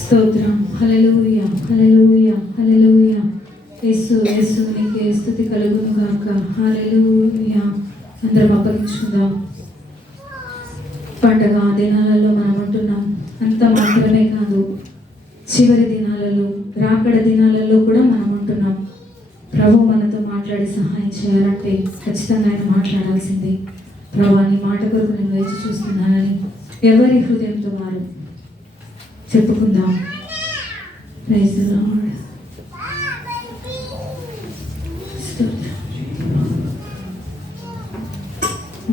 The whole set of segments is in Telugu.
స్తోత్రం. హల్లెలూయా, హల్లెలూయా, హల్లెలూయా. యేసు యేసు నీకే స్తుతి కలుగును గాక. హల్లెలూయా. అందరం అప్పగించుకుందాం. పండగ దినాలలో మనం ఉంటున్నాం. అంత మాత్రమే కాదు, చివరి దినాలలో, రాకడ దినాలలో కూడా మనం ఉంటున్నాం. ప్రభు మనతో మాట్లాడి సహాయం చేయాలంటే ఖచ్చితంగా ఆయన మాట్లాడాల్సిందే. ప్రభు నీ మాట కొరకు నేను వేచి చూస్తున్నానని ఎవరి హృదయంతో వారు చెప్పుకుందాం. Praise the Lord.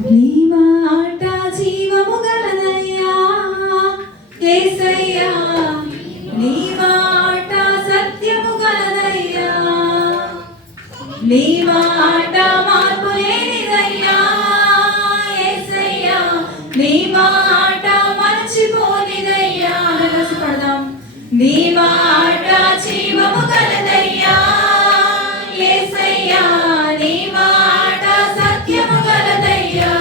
నీ మాట జీవము గలదయ్యా యేసయ్యా, నీ మాట సత్యము గలదయ్యా, నీ మాట మార్పు లేనిదయ్యా యేసయ్యా, నీ మాట మరచిపోనిదయ్యా. కలిసి పడదాం. నీ మాట జీవము గలదయ్యా యేసయ్యా, నీ మాట సత్యము గలదయ్యా,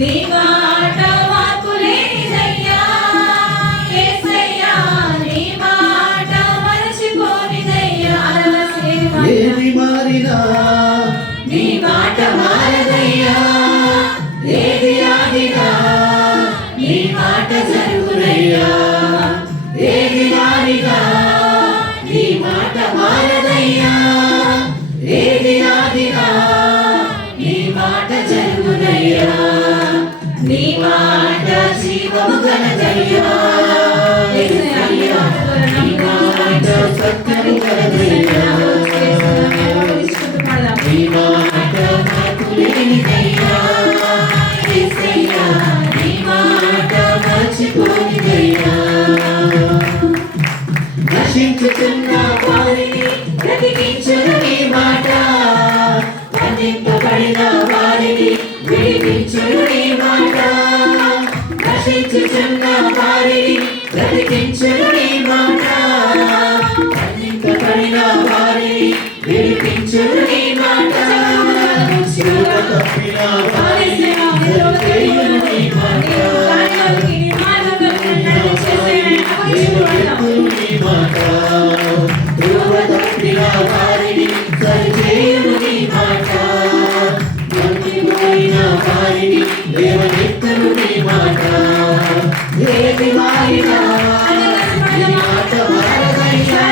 నీ మాట మార్పు లేనిదయ్యా యేసయ్యా, నీ మాట మరచిపోనిదయ్యా. ఏది మారినా నీ మాట మారదయ్యా, ఏది ఆగినా నీ మాట జరుగునయ్యా, ఏది మారినా నీ మాట మారదయ్యా, ఏది ఆగినా నీ మాట జరుగునయ్యా, నీ మాట జీవము గలదయ్యా యేసయ్యా, నీ మాట సత్యము గలదయ్యా, నీ మాట మార్పు లేనిదయ్యా యేసయ్యా, నీ మాట మరచిపోనిదయ్యా. నశించుతున్న వారిని బ్రతికించును నీ మాట, బంధింపబడిన వారిని విడిపించును నీ మాట, నశించుచున్న వారిని బ్రతికించును నీ మాట, బంధింపబడిన వారిని విడిపించును నీ మాట, తప్పిన వారిని సరిచేయును నీ మాట, నీ మాట త్రోవ తప్పిన వారిని సరిచేయును నీ మాట, మర్చిపోయిన వారిని లేవనెత్తును నీ మాట. ఏది మారినా నీ మాట మారదయ్యా,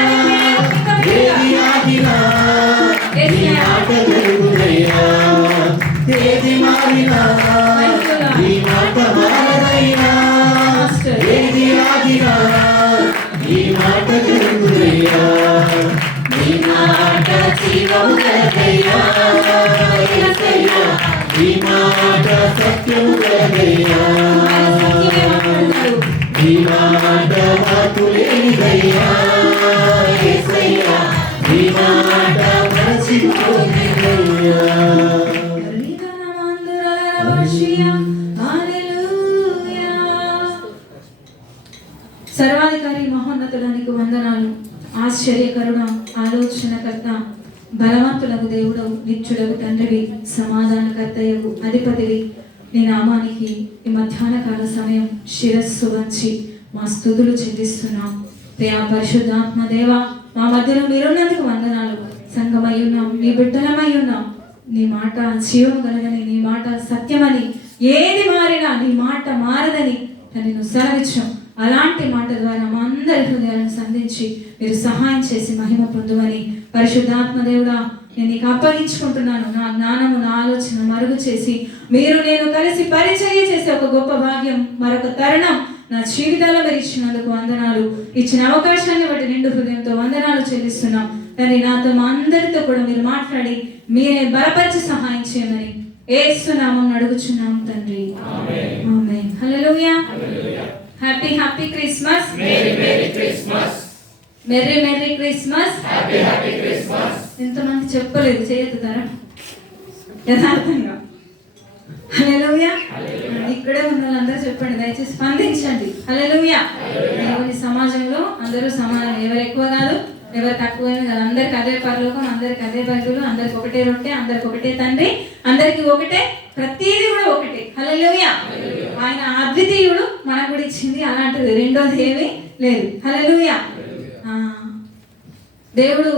ఏది ఆగినా నీ మాట జరుగునయ్యా, ఏది మారినా నీ మాట మారదయ్యా, ఏది ఆగినా నీ మాట జరుగునయ్యా, నీ మాట జీవము గలదయ్యా యేసయ్యా, నీ మాట సత్యము గలదయ్యా, నీ మాట మార్పు లేనిదయ్యా యేసయ్యా, నీ మాట మరచిపోనిదయ్యా. సర్వాధికారి మహోన్నతుడానికి వందనాలు. ఆశ్చర్యకరుణ, ఆలోచనకర్త, బలవంతులకు దేవుడు, నిత్యుడకు తండ్రివి, సమాధానకర్తయకు అధిపతివి, నీ నామానికి ఈ మధ్యాహ్న కాల సమయం శిరస్సు వంచి మా స్తుతులు చెల్లిస్తున్నాం. ప్రియా పరిశుద్ధాత్మ దేవ, మా మధ్యలో మీరున్నందుకు వందనాలు. సంఘమై ఉన్నాం, నీ బిడ్డలమై ఉన్నాం. నీ మాట జీవము కలగని, నీ మాట సత్యమని, ఏది మారినా నీ మాట మారదని నేను సెలవిచ్చాం. అలాంటి మాట ద్వారా మా అందరి హృదయాలను సంధించి మీరు సహాయం చేసి మహిమ పొందువని పరిశుద్ధాత్మ దేవుడా నేను నీకు అప్పగించుకుంటున్నాను. నా జ్ఞానము, నా ఆలోచన మరుగు చేసి మీరు నేను కలిసి పరిచర్య చేసే ఒక గొప్ప భాగ్యం, మరొక తరుణం నా జీవితాల్లో మీరు ఇచ్చినందుకు వందనాలు. ఇచ్చిన అవకాశాన్ని బట్టి నిండు హృదయంతో వందనాలు చెల్లిస్తున్నాం. కానీ నాతో మా అందరితో కూడా మీరు మాట్లాడి మీరే బలపరిచి సహాయం చేయమని యేసు నామమున అడుగుచున్నాం తండ్రి. ఆమేన్. హల్లెలూయా. Happy happy Christmas. Merry merry Christmas. Merry merry Christmas. Happy happy Christmas. ఎంతమంది చెప్పలేదు, చేయెత్తుతారా యథార్థంగా? హల్లెలూయా. ఇక్కడే ఉన్న వాళ్ళందరూ చెప్పండి, దయచేసి స్పందించండి. హల్లెలూయా. దేవుని సమాజంలో అందరూ సమానం, ఎవరు ఎక్కువ కాదు, ఎవరు తక్కువ కాదు. అందరికి అదే పరలోకం, అందరికి అదే బైబిల్, అందరికి ఒకటే రొట్టె, అందరికి ఒకటే తండ్రి, అందరికి ఒకటే, ప్రతిదీ కూడా ఒకటే. హల్లెలూయా. ఆయన అద్వితీయుడు మనకు కూడా ఇచ్చింది అలాంటిది రెండోది ఏమీ లేదు. హల్లెలూయా. దేవుడు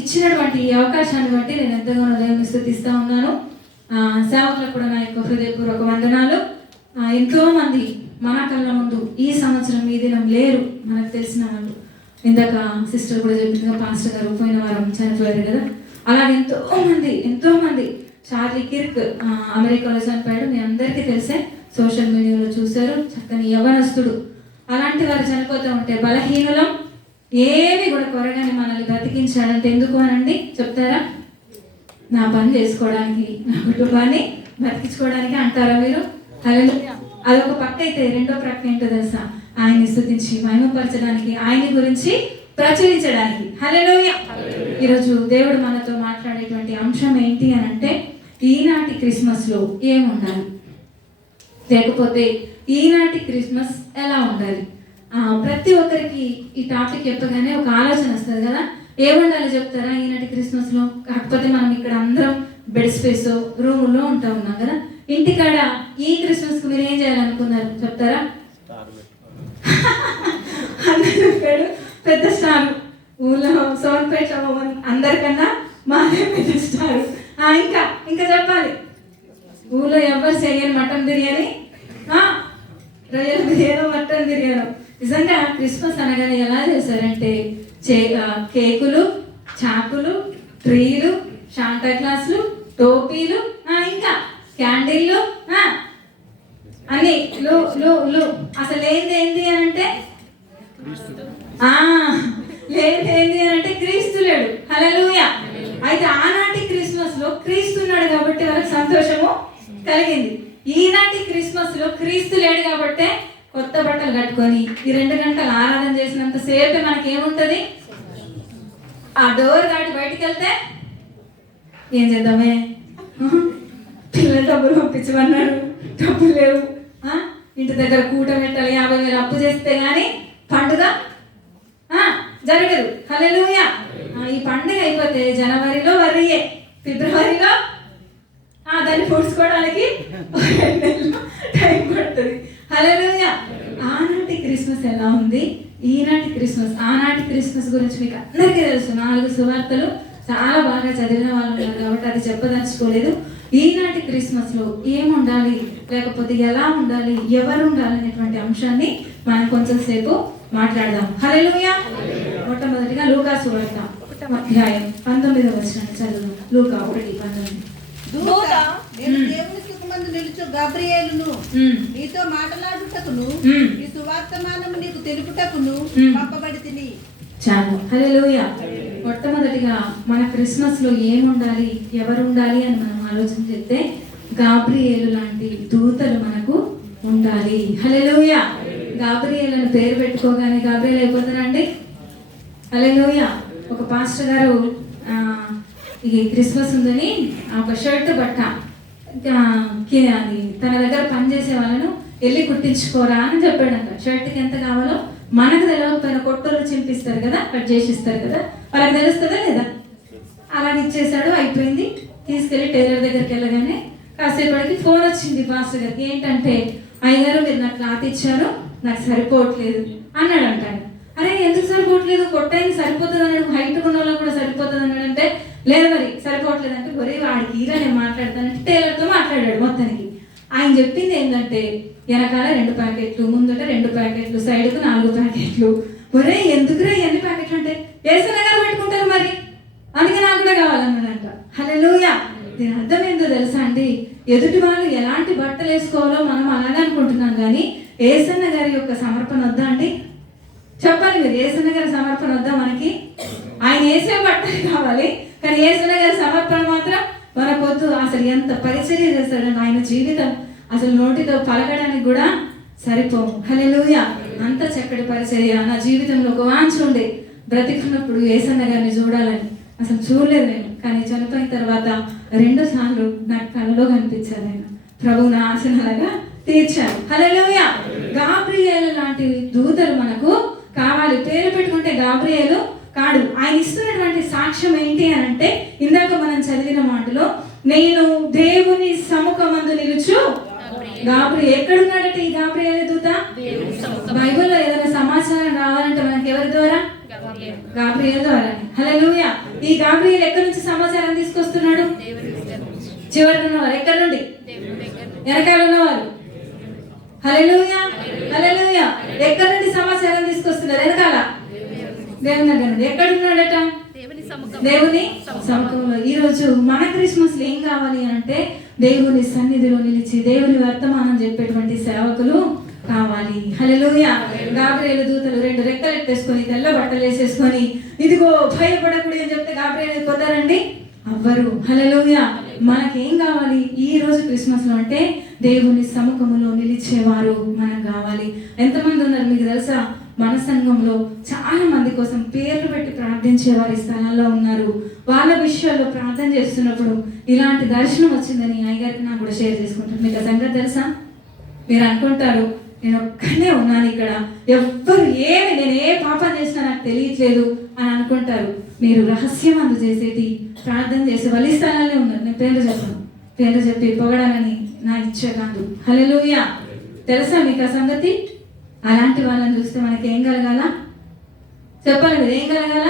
ఇచ్చినటువంటి ఈ అవకాశాన్ని బట్టి నేను ఎంతగానో దేవుని స్తుతిస్తూ ఉన్నాను. సేవకులకు కూడా నా యొక్క హృదయపూర్వక వందనాలు. ఎంతో మంది మన కళ్ళ ముందు ఈ సంవత్సరం ఈ దినం లేరు మనకు తెలిసిన వాళ్ళు. ఇందాక సిస్టర్ కూడా చెప్పింది, పాస్టర్ గారు పోయిన వారం చనిపోయారు కదా. అలాగే ఎంతో మంది చార్లీ కిర్క్ అమెరికాలో చనిపోయాడు. మీ అందరికీ తెలిసే, సోషల్ మీడియాలో చూశారు. చక్కని యవనస్తుడు. అలాంటి వారు చనిపోతూ ఉంటే బలహీనులం ఏమి కూడా కొరగానే మనల్ని బ్రతికించాడంటే ఎందుకు అనండి చెప్తారా? నా పని చేసుకోవడానికి, నా కుటుంబాన్ని బ్రతికించుకోవడానికి అంటారా మీరు? హల్లెలూయా. అదొక పక్క అయితే రెండో ప్రక్క ఏంటో తెలుసా? ఆయన్ని స్తుతించి మహిమపరచడానికి, ఆయన గురించి ప్రచురించడానికి. హల్లెలూయా. ఈరోజు దేవుడు మనతో మాట్లాడేటువంటి అంశం ఏంటి అని అంటే, ఈనాటి క్రిస్మస్లో ఏముండాలి, లేకపోతే ఈనాటి క్రిస్మస్ ఎలా ఉండాలి. ప్రతి ఒక్కరికి ఈ టాపిక్ చెప్పగానే ఒక ఆలోచన వస్తుంది కదా, ఏముండాలి చెప్తారా ఈనాటి క్రిస్మస్లో? కాకపోతే మనం ఇక్కడ అందరం బెడ్ స్పేస్ రూముల్లో ఉన్నాం కదా. ఇంటికాడ ఈ క్రిస్మస్కి మీరు ఏం చేయాలనుకున్నారు చెప్తారా? అందరూ చెప్పాడు పెద్ద స్టార్, ఊళ్ళో సోన్పేట అందరికన్నా మాదే పెద్ద స్టార్. ఇంకా చెప్పాలి, ఊళ్ళో ఎవరు చేయని మటన్ బిర్యానీ, రొయ్యల బిర్యానీ, మటన్ బిర్యానీ. నిజంగా క్రిస్మస్ అనగానే ఎలా చేశారంటే, కేకులు, చాకులు, ట్రీలు, శాంటా క్లాస్లు, టోపీలు, ఇంకా క్యాండిల్లు, అన్ని అసలు ఏంది అంటే క్రీస్తు లేడు. హల్లెలూయా. అయితే ఆనాటి క్రిస్మస్ లో క్రీస్తు ఉన్నాడు కాబట్టి వాళ్ళకి సంతోషము కలిగింది. ఈనాటి క్రిస్మస్ లో క్రీస్తు లేడు కాబట్టి కొత్త బట్టలు కట్టుకొని ఈ 2 గంటలు ఆరాధన చేసినంత సేపు మనకి ఏముంటది? ఆ డోర్ దాటి బయటికి వెళ్తే ఏం చేద్దామే, పిల్లలు డబ్బులు పంపించమన్నాడు, డబ్బులు లేవు, ఇంటి దగ్గర కూట పెట్టాలి, 50,000 అప్పు చేస్తే గానీ పండుగ జరగదు. హల్లెలూయా. ఈ పండుగ అయిపోతే జనవరిలో వర్రియే, ఫిబ్రవరిలో దాన్ని పూడ్చుకోవడానికి 2 నెలలు టైం పడుతుంది. హల్లెలూయా. ఆనాటి క్రిస్మస్ ఎలా ఉంది, ఈనాటి క్రిస్మస్. ఆనాటి క్రిస్మస్ గురించి మీకు అందరికీ తెలుసు. 4 సువార్తలు చాలా బాగా చదివిన వాళ్ళు ఉన్నారు కాబట్టి అది చెప్పదలుచుకోలేదు. ఈనాటి క్రిస్మస్ లో ఏముండాలి, లేకపోతే ఎలా ఉండాలి, ఎవరు ఉండాలి అనేటువంటి అంశాన్ని మనం కొంచెం సేపు మాట్లాడదాం. హల్లెలూయా. మొట్టమొదటిగా లూకా సువార్త 1వ అధ్యాయం 19వ వచనం చదువు. లూకా 1:19. దూత నేను దేవుని సుఖమందు నిలుచు గబ్రియేలును నీతో మాట్లాడుటకును ఈ సువార్తమానము నీకు తెలుపుటకును పంపబడితిని. చాలు. హల్లెలూయా. మొట్టమొదటిగా మన క్రిస్మస్ లో ఏముండాలి, ఎవరు ఉండాలి అని మనం ఆలోచన చేస్తే గాబ్రియేలు లాంటి దూతలు మనకు ఉండాలి. హల్లెలూయా. గాబ్రియేలను పేరు పెట్టుకోగానే గాబ్రియేల్ అయిపోతారండి. హల్లెలూయా. ఒక పాస్టర్ గారు ఈ క్రిస్మస్ ఉందని ఒక షర్ట్ బట్ట అది తన దగ్గర పనిచేసే వాళ్ళను వెళ్ళి కుట్టించుకోరా అని చెప్పాడంట. షర్ట్కి ఎంత కావాలో మనకు తెలియకపోయిన కొట్టలు చింపిస్తారు కదా, కట్ చేసి ఇస్తారు కదా, వాళ్ళకి తెలుస్తుందా లేదా? అలాగే ఇచ్చేసాడు, అయిపోయింది. తీసుకెళ్ళి టైలర్ దగ్గరికి వెళ్ళగానే కాసేపటికి ఫోన్ వచ్చింది పాస్టర్ గారికి. ఏంటంటే, అయ్యగారు మీరు నాకు క్లాత్ ఇచ్చారు, నాకు సరిపోవట్లేదు అన్నాడు అంటాడు. అరే ఎందుకు సరిపోవట్లేదు, కొట్టైంది సరిపోతుంది అన్నాడు, హైట్ ఉన్న వాళ్ళకి కూడా సరిపోతుంది అన్నాడంటే, లేదు మరి సరిపోవట్లేదు అంటే, ఒరే వాడికి ఈరా నేను మాట్లాడతానంటే టైలర్తో మాట్లాడాడు. మొత్తానికి ఆయన చెప్పింది ఏంటంటే, వెనకాల 2 ప్యాకెట్లు, ముందట 2 ప్యాకెట్లు, సైడ్కు 4 ప్యాకెట్లు. ఒరే ఎందుకురా ఎన్ని ప్యాకెట్లు అంటే, ఏసన్న గారు పెట్టుకుంటారు మరి, అందుకే నాకు కూడా కావాలన్నాడంట. హల్లెలూయా. దీని అర్థం ఏందో తెలుసా అండి, ఎదుటి వాళ్ళు ఎలాంటి బట్టలు వేసుకోవాలో మనం అలాగే అనుకుంటున్నాం, కానీ ఏసన్న గారి యొక్క సమర్పణ వద్దా అండి? చెప్పండి మీరు, ఏసన్న గారి సమర్పణ వద్దా మనకి? ఆయన వేసే బట్టలు కావాలి, కానీ ఏసన్న గారి సమర్పణ మాత్రం మనకొద్దు. అసలు ఎంత పరిచర్య చేస్తాడండి ఆయన జీవితం, అసలు నోటితో పలకడానికి కూడా సరిపోము. హల్లెలూయా. అంత చక్కటి పరిచర్య. నా జీవితంలో ఒక వాంఛ ఉండే, బ్రతికున్నప్పుడు ఏసన్న గారిని చూడాలని. అసలు చూడలేదు నేను, కానీ చనిపోయిన తర్వాత 2 సార్లు నాకు కలలో కనిపించారు ఆయన. ప్రభువు నా ఆశనాలుగా తీర్చారు. హల్లెలూయా. గాబ్రియేలు లాంటి దూతలు మనకు కావాలి. పేరు పెట్టుకుంటే గాబ్రియేలు కాడు. ఆయన ఇస్తున్నటువంటి సాక్ష్యం ఏంటి అని అంటే, ఇందాక మనం చదివిన మాటలో, నేను దేవుని సముఖమందు నిలుచు గాబ్రియల్ ఎక్కడున్నాడట? ఈ గాబ్రియల్ దూత బైబిల్లో ఏదైనా సమాచారం రావాలంటే మనకి ఎవరి ద్వారా? గాబ్రియల్ ద్వారా. హల్లెలూయా. ఈ గాబ్రియల్ ఎక్కడి నుంచి సమాచారం తీసుకొస్తున్నాడు? చివరి ఉన్నవారు. ఎక్కడి నుండి? వెనకాల ఉన్నవారు. హల్లెలూయా, హల్లెలూయా. ఎక్కడి నుండి సమాచారం తీసుకొస్తున్నారు? వెనకాల దేవుని దగ్గర నుండి. ఎక్కడున్నాడట? దేవుని సముఖంలో. ఈ రోజు మన క్రిస్మస్ ఏం కావాలి అంటే దేవుని సన్నిధిలో నిలిచి దేవుని వర్తమానం చెప్పేటువంటి సేవకులు కావాలి. హల్లెలూయా. గాబ్రియలు దూతలు 2 రెక్కలు ఎత్తేసుకొని తెల్ల బట్టలు వేసేసుకొని ఇదిగో భయపడకూడదు అని చెప్తే గాబ్రియలు పోతారండి? అవ్వరు. హల్లెలూయా. మనకేం కావాలి ఈ రోజు క్రిస్మస్ లో అంటే దేవుని సముఖములో నిలిచేవారు మనకు కావాలి. ఎంతమంది ఉన్నారు మీకు తెలుసా? మన సంఘంలో చాలా మంది కోసం పేర్లు పెట్టి ప్రార్థించే వారి స్థానాల్లో ఉన్నారు. వాళ్ళ విషయాల్లో ప్రార్థన చేస్తున్నప్పుడు ఇలాంటి దర్శనం వచ్చిందని అయ్యగారికి నాకు కూడా షేర్ చేసుకుంటాను. మీకు ఆ సంగతి తెలుసా? మీరు అనుకుంటారు నేను ఒక్కనే ఉన్నాను ఇక్కడ, ఎవ్వరు నేను ఏ పాపం చేసినా నాకు తెలియట్లేదు అని అనుకుంటారు. మీరు రహస్యం అందు చేసేది ప్రార్థన చేసే వాళ్ళ స్థానాల్లో ఉన్నారు. నేను పేర్లు చెప్పి పొగడాలని నా ఇచ్చ కాదు. హల్లెలూయా. తెలుసా మీకు ఆ సంగతి? అలాంటి వాళ్ళని చూస్తే మనకి ఏం కలగాల? చెప్పాలి మీరు, ఏం కలగాల?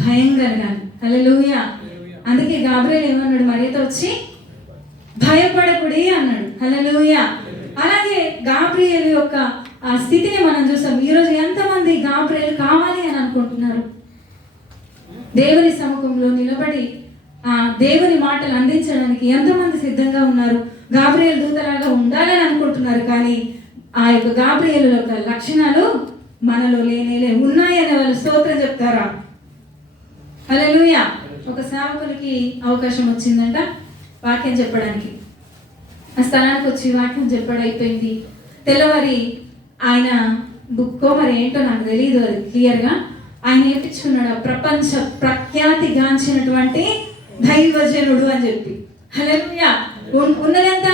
భయం కలగాలి. హల్లెలూయా. అందుకే గాబ్రియల్ ఏమన్నాడు? మరియతో వచ్చి భయపడకుడి అన్నాడు. హల్లెలూయా. అలాగే గాబ్రియల్ యొక్క ఆ స్థితిని మనం చూసాం. ఈరోజు ఎంతమంది గాబ్రియల్ కావాలి అని అనుకుంటున్నారు? దేవుని సముఖంలో నిలబడి ఆ దేవుని మాటలు అందించడానికి ఎంతమంది సిద్ధంగా ఉన్నారు? గాబ్రియల్ దూతలాగా ఉండాలని అనుకుంటున్నారు, కానీ ఆ యొక్క గాబ్రియల్ యొక్క లక్షణాలు మనలో లేనేలే ఉన్నాయని వాళ్ళు స్తోత్రం చెప్తారా? హల్లెలూయా. ఒక సేవకునికి అవకాశం వచ్చిందంట వాక్యం చెప్పడానికి. ఆ స్థలానికి వచ్చి వాక్యం చెప్పడం అయిపోయింది. తెల్లవారి ఆయన బుక్కో మరి ఏంటో నాకు తెలియదు అది క్లియర్గా. ఆయన ఏపించుకున్నాడు ప్రపంచ ప్రఖ్యాతిగాంచినటువంటి దైవజనుడు అని చెప్పి. హల్లెలూయా. ఉన్నదెంత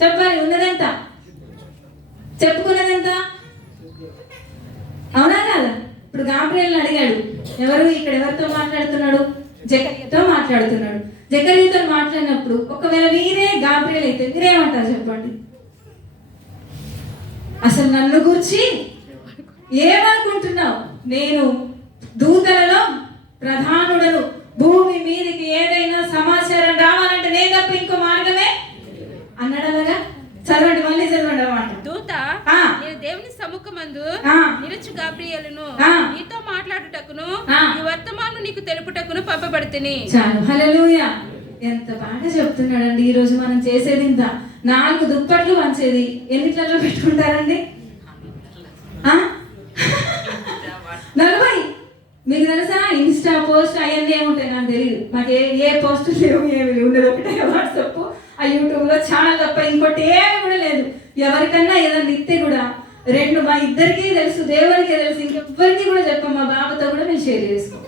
చెప్పాలి? ఉన్నదెంత? చెప్పుకున్నదెంత? అవునా కాదా? ఇప్పుడు గాబ్రియల్ని అడిగాడు, ఎవరు ఇక్కడ ఎవరితో మాట్లాడుతున్నాడు? జకర్యాతో మాట్లాడుతున్నాడు. జకర్యాతో మాట్లాడినప్పుడు ఒకవేళ వీరే గాబ్రియల్ అయితే మీరేమంటారు చెప్పండి? అసలు నన్ను గురించి ఏమనుకుంటున్నావు? నేను దూతలలో ప్రధానుడను. భూమి మీదకి ఏదైనా సమాచారం రావాలంటే నేను తప్ప ఇంకో మార్గమే అన్నాడు. అలాగా చదవండి, మళ్ళీ చదవండి అన్నమాట. దూత నేను దేవుని సముఖమందు నిలుచు గాబ్రియలును నీతో మాట్లాడుటకును ఈ వర్తమానం నీకు తెలుపుటకును పంపబడితిని. చాలు. హల్లెలూయా. ఎంత బాగా చెప్తున్నాడండి. ఈ రోజు మనం చేసేది ఇంత 4 దుప్పట్లు వంచేది ఎన్నిట్లలో పెట్టుకుంటారండి? 40. మీకు తెలుసా? ఇన్స్టా పోస్ట్ అవన్నీ ఏముంటాయి నాకు తెలియదు. మాకు ఏ పోస్ట్ లేవు, ఏమి లేవు. ఉన్నది ఒకటే వాట్సాప్, ఆ యూట్యూబ్లో ఛానల్ తప్ప ఇంకోటి ఏమి కూడా లేదు. ఎవరికన్నా ఏదైనా ఇస్తే కూడా 2 మా ఇద్దరికీ తెలుసు, దేవునికే తెలుసు, ఇంకెవ్వరికి కూడా చెప్పాం. మా బాబుతో కూడా మేము షేర్ చేసుకో.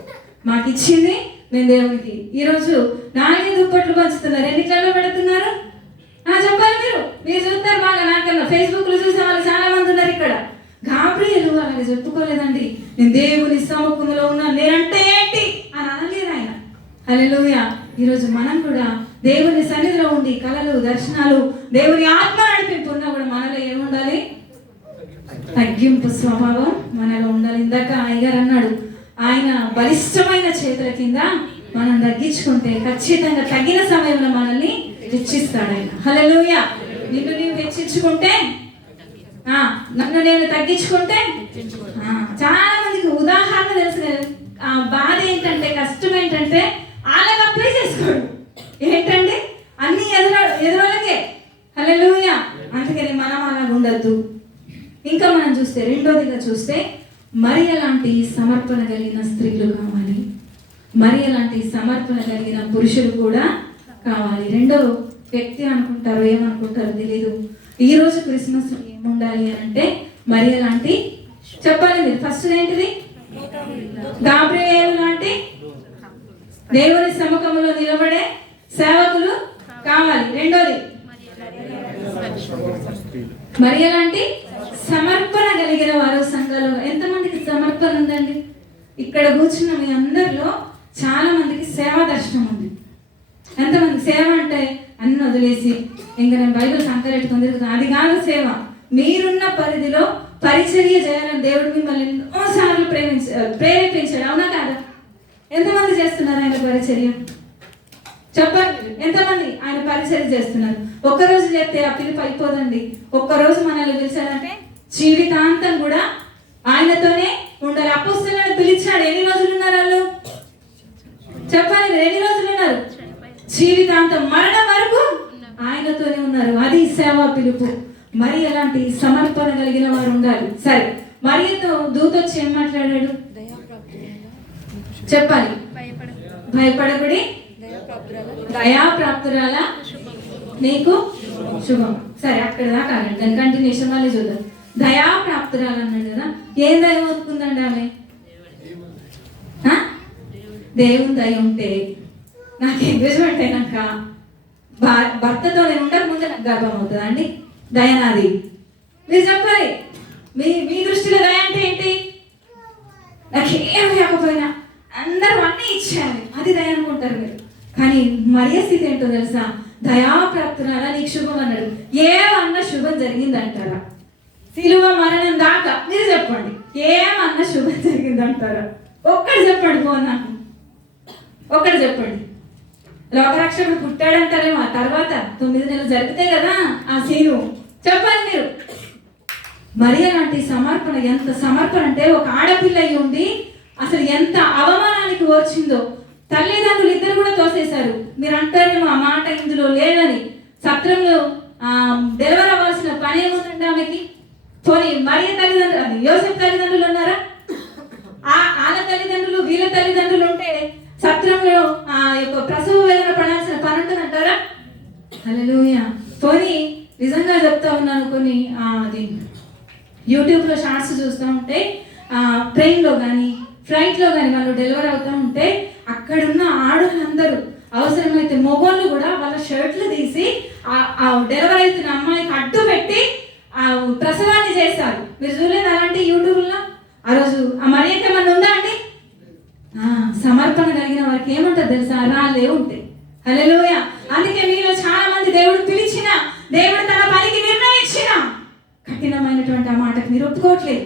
మాకు ఇచ్చింది మేము దేవునికి. ఈరోజు 4 దుప్పట్లు పంచుతున్నారు. ఎన్నిట్లలో పెడుతున్నారు? చెప్పాలి మీరు చూస్తారు బాగా నాకన్నా. ఫేస్బుక్ లో చూసే వాళ్ళు చాలా మంది ఉన్నారు ఇక్కడ. గాబ్రియలు అలాగే చెప్పుకోలేదండి. నేను దేవుని సముఖంలో ఉన్నా, నేనంటే ఏంటి అని అనలేదు ఆయన. హల్లెలూయా. ఈరోజు మనం కూడా దేవుని సన్నిధిలో ఉండి కళలు, దర్శనాలు, దేవుని ఆత్మ నడిపింపు ఉన్నా కూడా మనలో ఏముండాలి? తగ్గింపు స్వభావం మనలో ఉండాలి. ఇందాక అయ్యగారు అన్నాడు, ఆయన బలిష్టమైన చేతుల కింద మనం తగ్గించుకుంటే ఖచ్చితంగా తగిన సమయంలో మనల్ని హెచ్చిస్తాడు ఆయన. హల్లెలూయా. నిన్ను నీవు హెచ్చించుకుంటే, నన్ను నేను తగ్గించుకుంటే, చాలా మందికి ఉదాహరణ తెలుసు కదా. బాధ ఏంటంటే, కష్టం ఏంటంటే అలాగ అప్లై చేసుకోడు. ఏంటంటే అన్ని ఎదురోళ్ళకే. హల్లెలూయా. అందుకని మనం అలాగ ఉండద్దు. ఇంకా మనం చూస్తే రెండోదిగా చూస్తే మరియ లాంటి సమర్పణ కలిగిన స్త్రీలు కావాలి. మరియ లాంటి సమర్పణ కలిగిన పురుషులు కూడా కావాలి. రెండో వ్యక్తి అనుకుంటారు, ఏమనుకుంటారు తెలీదు. ఈ రోజు క్రిస్మస్ ఏముండాలి అని అంటే మరియ లాంటి, చెప్పాలి మీరు. ఫస్ట్ ఏంటిది? గాబ్రియలు లాంటి దేవుని సముఖంలో నిలబడే సేవకులు కావాలి. రెండోది మరియ లాంటి సమర్పణ కలిగిన వారు సంఘాలు. ఎంతమందికి సమర్పణ ఉందండి? ఇక్కడ కూర్చున్న మీ అందరిలో చాలా మందికి సేవా దర్శనం ఉంది. ఎంతమంది సేవ అంటే అన్ని వదిలేసి ఇంకా నేను బైబిల్ సంకలెట్టుకొని తిరుగుతాను, అది కాదు సేవ. మీరున్న పరిధిలో పరిచర్య చేయాలని దేవుడు మిమ్మల్ని ఎన్నోసార్లు ప్రేరేపించాడు, అవునా కాదా? ఎంతమంది చేస్తున్నారు ఆయన పరిచర్య? చెప్పండి, ఎంతమంది ఆయన పరిచర్య చేస్తున్నారు? ఒక్కరోజు చేస్తే ఆ పిలుపు అయిపోదండి. ఒక్కరోజు మనల్ని పిలిచాడంటే జీవితాంతం కూడా ఆయనతోనే ఉండాలి. అపోస్తలులను పిలిచాడు, ఎన్ని రోజులు ఉన్నారు వాళ్ళు? చెప్పండి, ఎన్ని రోజులు ఉన్నారు? జీవితాంతం, మరణం వరకు ఆయనతోనే ఉన్నారు. అది సేవా పిలుపు. మరి అలాంటి సమర్పణ కలిగిన వారు ఉండాలి. సరే, మరియతో దూత వచ్చి ఏం మాట్లాడాడు చెప్పాలి? భయపడకుడి, దయాప్రాప్తురాల నీకు శుభం. సరే, అక్కడ దాకా దాని కంటిన్యూషన్ వాళ్ళే చూద్దాం. దయాప్రాప్తురాలు అన్నాడు కదా, ఏం దయ అవుతుందండి ఆమె? దేవుని దయ ఉంటే నాకు ఎంగేజ్మెంట్ అయినాక భర్తతో నేను ఉండక ముందే నాకు గర్భం అవుతుందా అండి? దయ నాది. మీరు చెప్పాలి, మీ దృష్టిలో దయ అంటే ఏంటి? నాకేం లేకపోయినా అందరూ అన్నీ ఇచ్చేయాలి, అది దయ అనుకుంటారు మీరు. కానీ మరియ స్థితి ఏంటో తెలుసా? దయాప్రాప్తురాలా నీకు శుభం అన్నాడు. ఏమన్నా శుభం జరిగిందంటారా? శిలువ మరణం దాకా మీరు చెప్పండి, ఏమన్నా శుభం జరిగిందంటారా? ఒక్కటి చెప్పండి, పో నాకు ఒక్కటి చెప్పండి. లోకరక్షకుడు పుట్టాడంటారేమో, ఆ తర్వాత 9 నెలలు జరిగితే కదా ఆ సీను. చెప్పండి మీరు. మరి అలాంటి సమర్పణ, ఎంత సమర్పణ అంటే ఒక ఆడపిల్ల అయి ఉండి అసలు ఎంత అవమానానికి వచ్చిందో. తల్లిదండ్రులు ఇద్దరు కూడా తోసేశారు. మీరు అంటారేమో ఆ మాట ఇందులో లేదని. సత్రంలో డెలివరీ అవ్వాల్సిన పని ఏముందండి ఆమెకి? పోనీ మరియ తల్లిదండ్రులు, యోసేపు తల్లిదండ్రులు ఉన్నారా? వాళ్ళ తల్లిదండ్రులు వీళ్ళ తల్లిదండ్రులు ఉంటే సత్రంలో ఆ యొక్క ప్రసవ వేదన పడాల్సిన పని ఉంటుంది అంటారా? హల్లెలూయా. పోనీ నిజంగా చెప్తా ఉన్నాను, కొన్ని అది యూట్యూబ్లో షార్ట్స్ చూస్తూ ఉంటే ట్రైన్లో కానీ ఫ్లైట్లో కానీ వాళ్ళు డెలివరీ అవుతూ ఉంటే అక్కడున్న ఆడవాళ్ళందరూ, అవసరమైతే మొగోళ్ళు కూడా వాళ్ళ షర్ట్లు తీసి ఆ డెలివరీ అవుతున్న అమ్మాయికి అడ్డు పెట్టి ఆ ప్రసవాన్ని చేస్తారు. మీరు చూడలేదు అలాంటి యూట్యూబ్లో? ఆ రోజు ఆ మరియకి ఏమన్నా ఉందా అండి? సమర్పణ కలిగిన వారికి ఏముంటుంది తెలుసా? రాళ్ళే ఉంటాయి. హల్లెలూయా. అందుకే మీలో చాలా మంది దేవుడు పిలిచిన, దేవుడు తన పనికి నిర్ణయించిన కఠినమైనటువంటి ఆ మాటకు మీరు ఒప్పుకోవట్లేదు.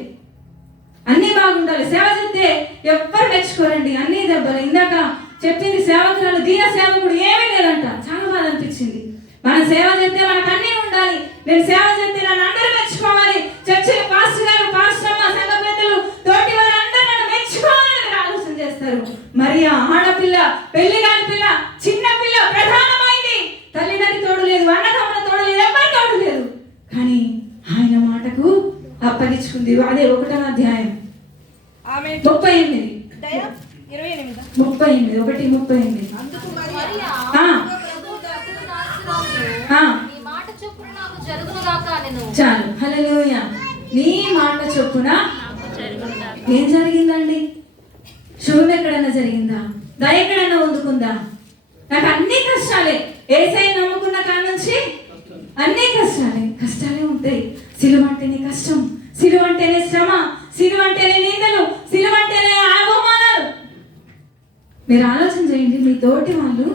అన్నీ బాగుండాలి, సేవ చేస్తే ఎవ్వరు మెచ్చుకోరండి, అన్నీ దెబ్బలు. ఇందాక చెప్పింది సేవకురాలు, దీన సేవకుడు ఏమీ లేదంట. చాలా బాధ అనిపించింది. మనం సేవ చేస్తే మనకు అన్నీ ఉండాలి, నేను సేవ చేస్తే నన్ను అందరూ మెచ్చుకోవాలి, చర్చిలో పాస్టర్ గారు, పాస్టర్ అమ్మ, సంఘ పెద్దలు, తోటి వారు అందరూ నన్ను మెచ్చుకోవాలని మీరు ఆలోచన చేస్తారు. మరి ఆ ఆడపిల్ల, పెళ్లి కాని పిల్ల, చిన్న పిల్ల ప్రధానమైంది. తల్లిదండ్రి తోడు లేదు, అన్నదమ్ముల తోడు లేదు, ఎవరి తోడు లేదు. కానీ ఆయన మాటకు అప్పగించుకుంది. అదే 1వ అధ్యాయం 38. 1:38. చాలు. హల్లెలూయా. నీ మాట చొప్పున ఏం జరిగిందండి? శుభం ఎక్కడైనా జరిగిందా? దయ ఎక్కడైనా పొందుకుందా? నాకు అన్ని కష్టాలే. యేసయ్యను నమ్ముకున్న కాడ నుంచి అన్ని కష్టాలే ఉంటాయి. సిలువ అంటేనే కష్టం, సిలువ అంటేనే శ్రమ, సిలువ అంటేనే నిందలు, సిలువ అంటేనే అవమానాలు. మీరు ఆలోచన చేయండి. మీ తోటి వాళ్ళు,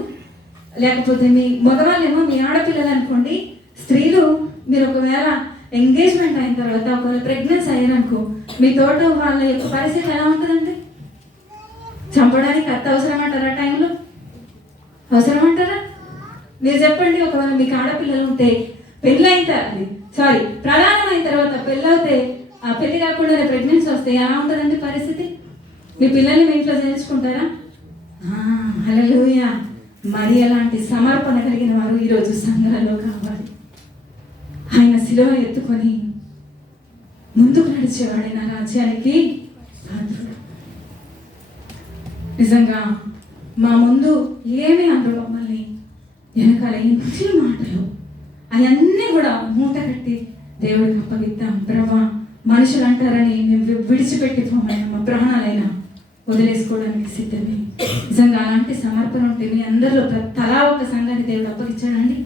లేకపోతే మీ మగవాళ్ళేమో మీ ఆడపిల్లలు అనుకోండి, స్త్రీలు, మీరు ఒకవేళ ఎంగేజ్మెంట్ అయిన తర్వాత ఒకవేళ ప్రెగ్నెన్సీ అయ్యారనుకో, మీ తోట వాళ్ళ యొక్క పరిస్థితి ఎలా ఉంటుందండి? చంపడానికి అత్త అవసరం అంటారా? టైంలో అవసరం అంటారా? మీరు చెప్పండి. ఒకవేళ మీకు ఆడపిల్లలు ఉంటే, ప్రధానమైన తర్వాత పెళ్ళవుతే, ఆ పెళ్లి కాకుండా ప్రెగ్నెన్సీ వస్తే ఎలా ఉంటుందండి పరిస్థితి? మీ పిల్లల్ని మీ ఇంట్లో చేర్చుకుంటారా? హల్లెలూయా. మరి అలాంటి సమర్పణ కలిగిన వారు ఈరోజు సంఘాలలో కావాలి. ఆయన శిలువ ఎత్తుకొని ముందుకు నడిచేవాడైన రాజ్యానికి నిజంగా మా ముందు ఏమి అనరు మమ్మల్ని, వెనకాల ఎన్ని మాటలు అవన్నీ కూడా మూట కట్టి దేవుడికి అప్పగిద్దాం. ప్రభా, మనుషులు అంటారని మేము విడిచిపెట్టిపోమైనా మా ప్రాణాలైనా వదిలేసుకోవడానికి సిద్ధమే. నిజంగా అలాంటి సమర్పణ ఉంటే మీ అందరిలో తలా ఒక సంఘాన్ని దేవుడు అప్పగించాడండి.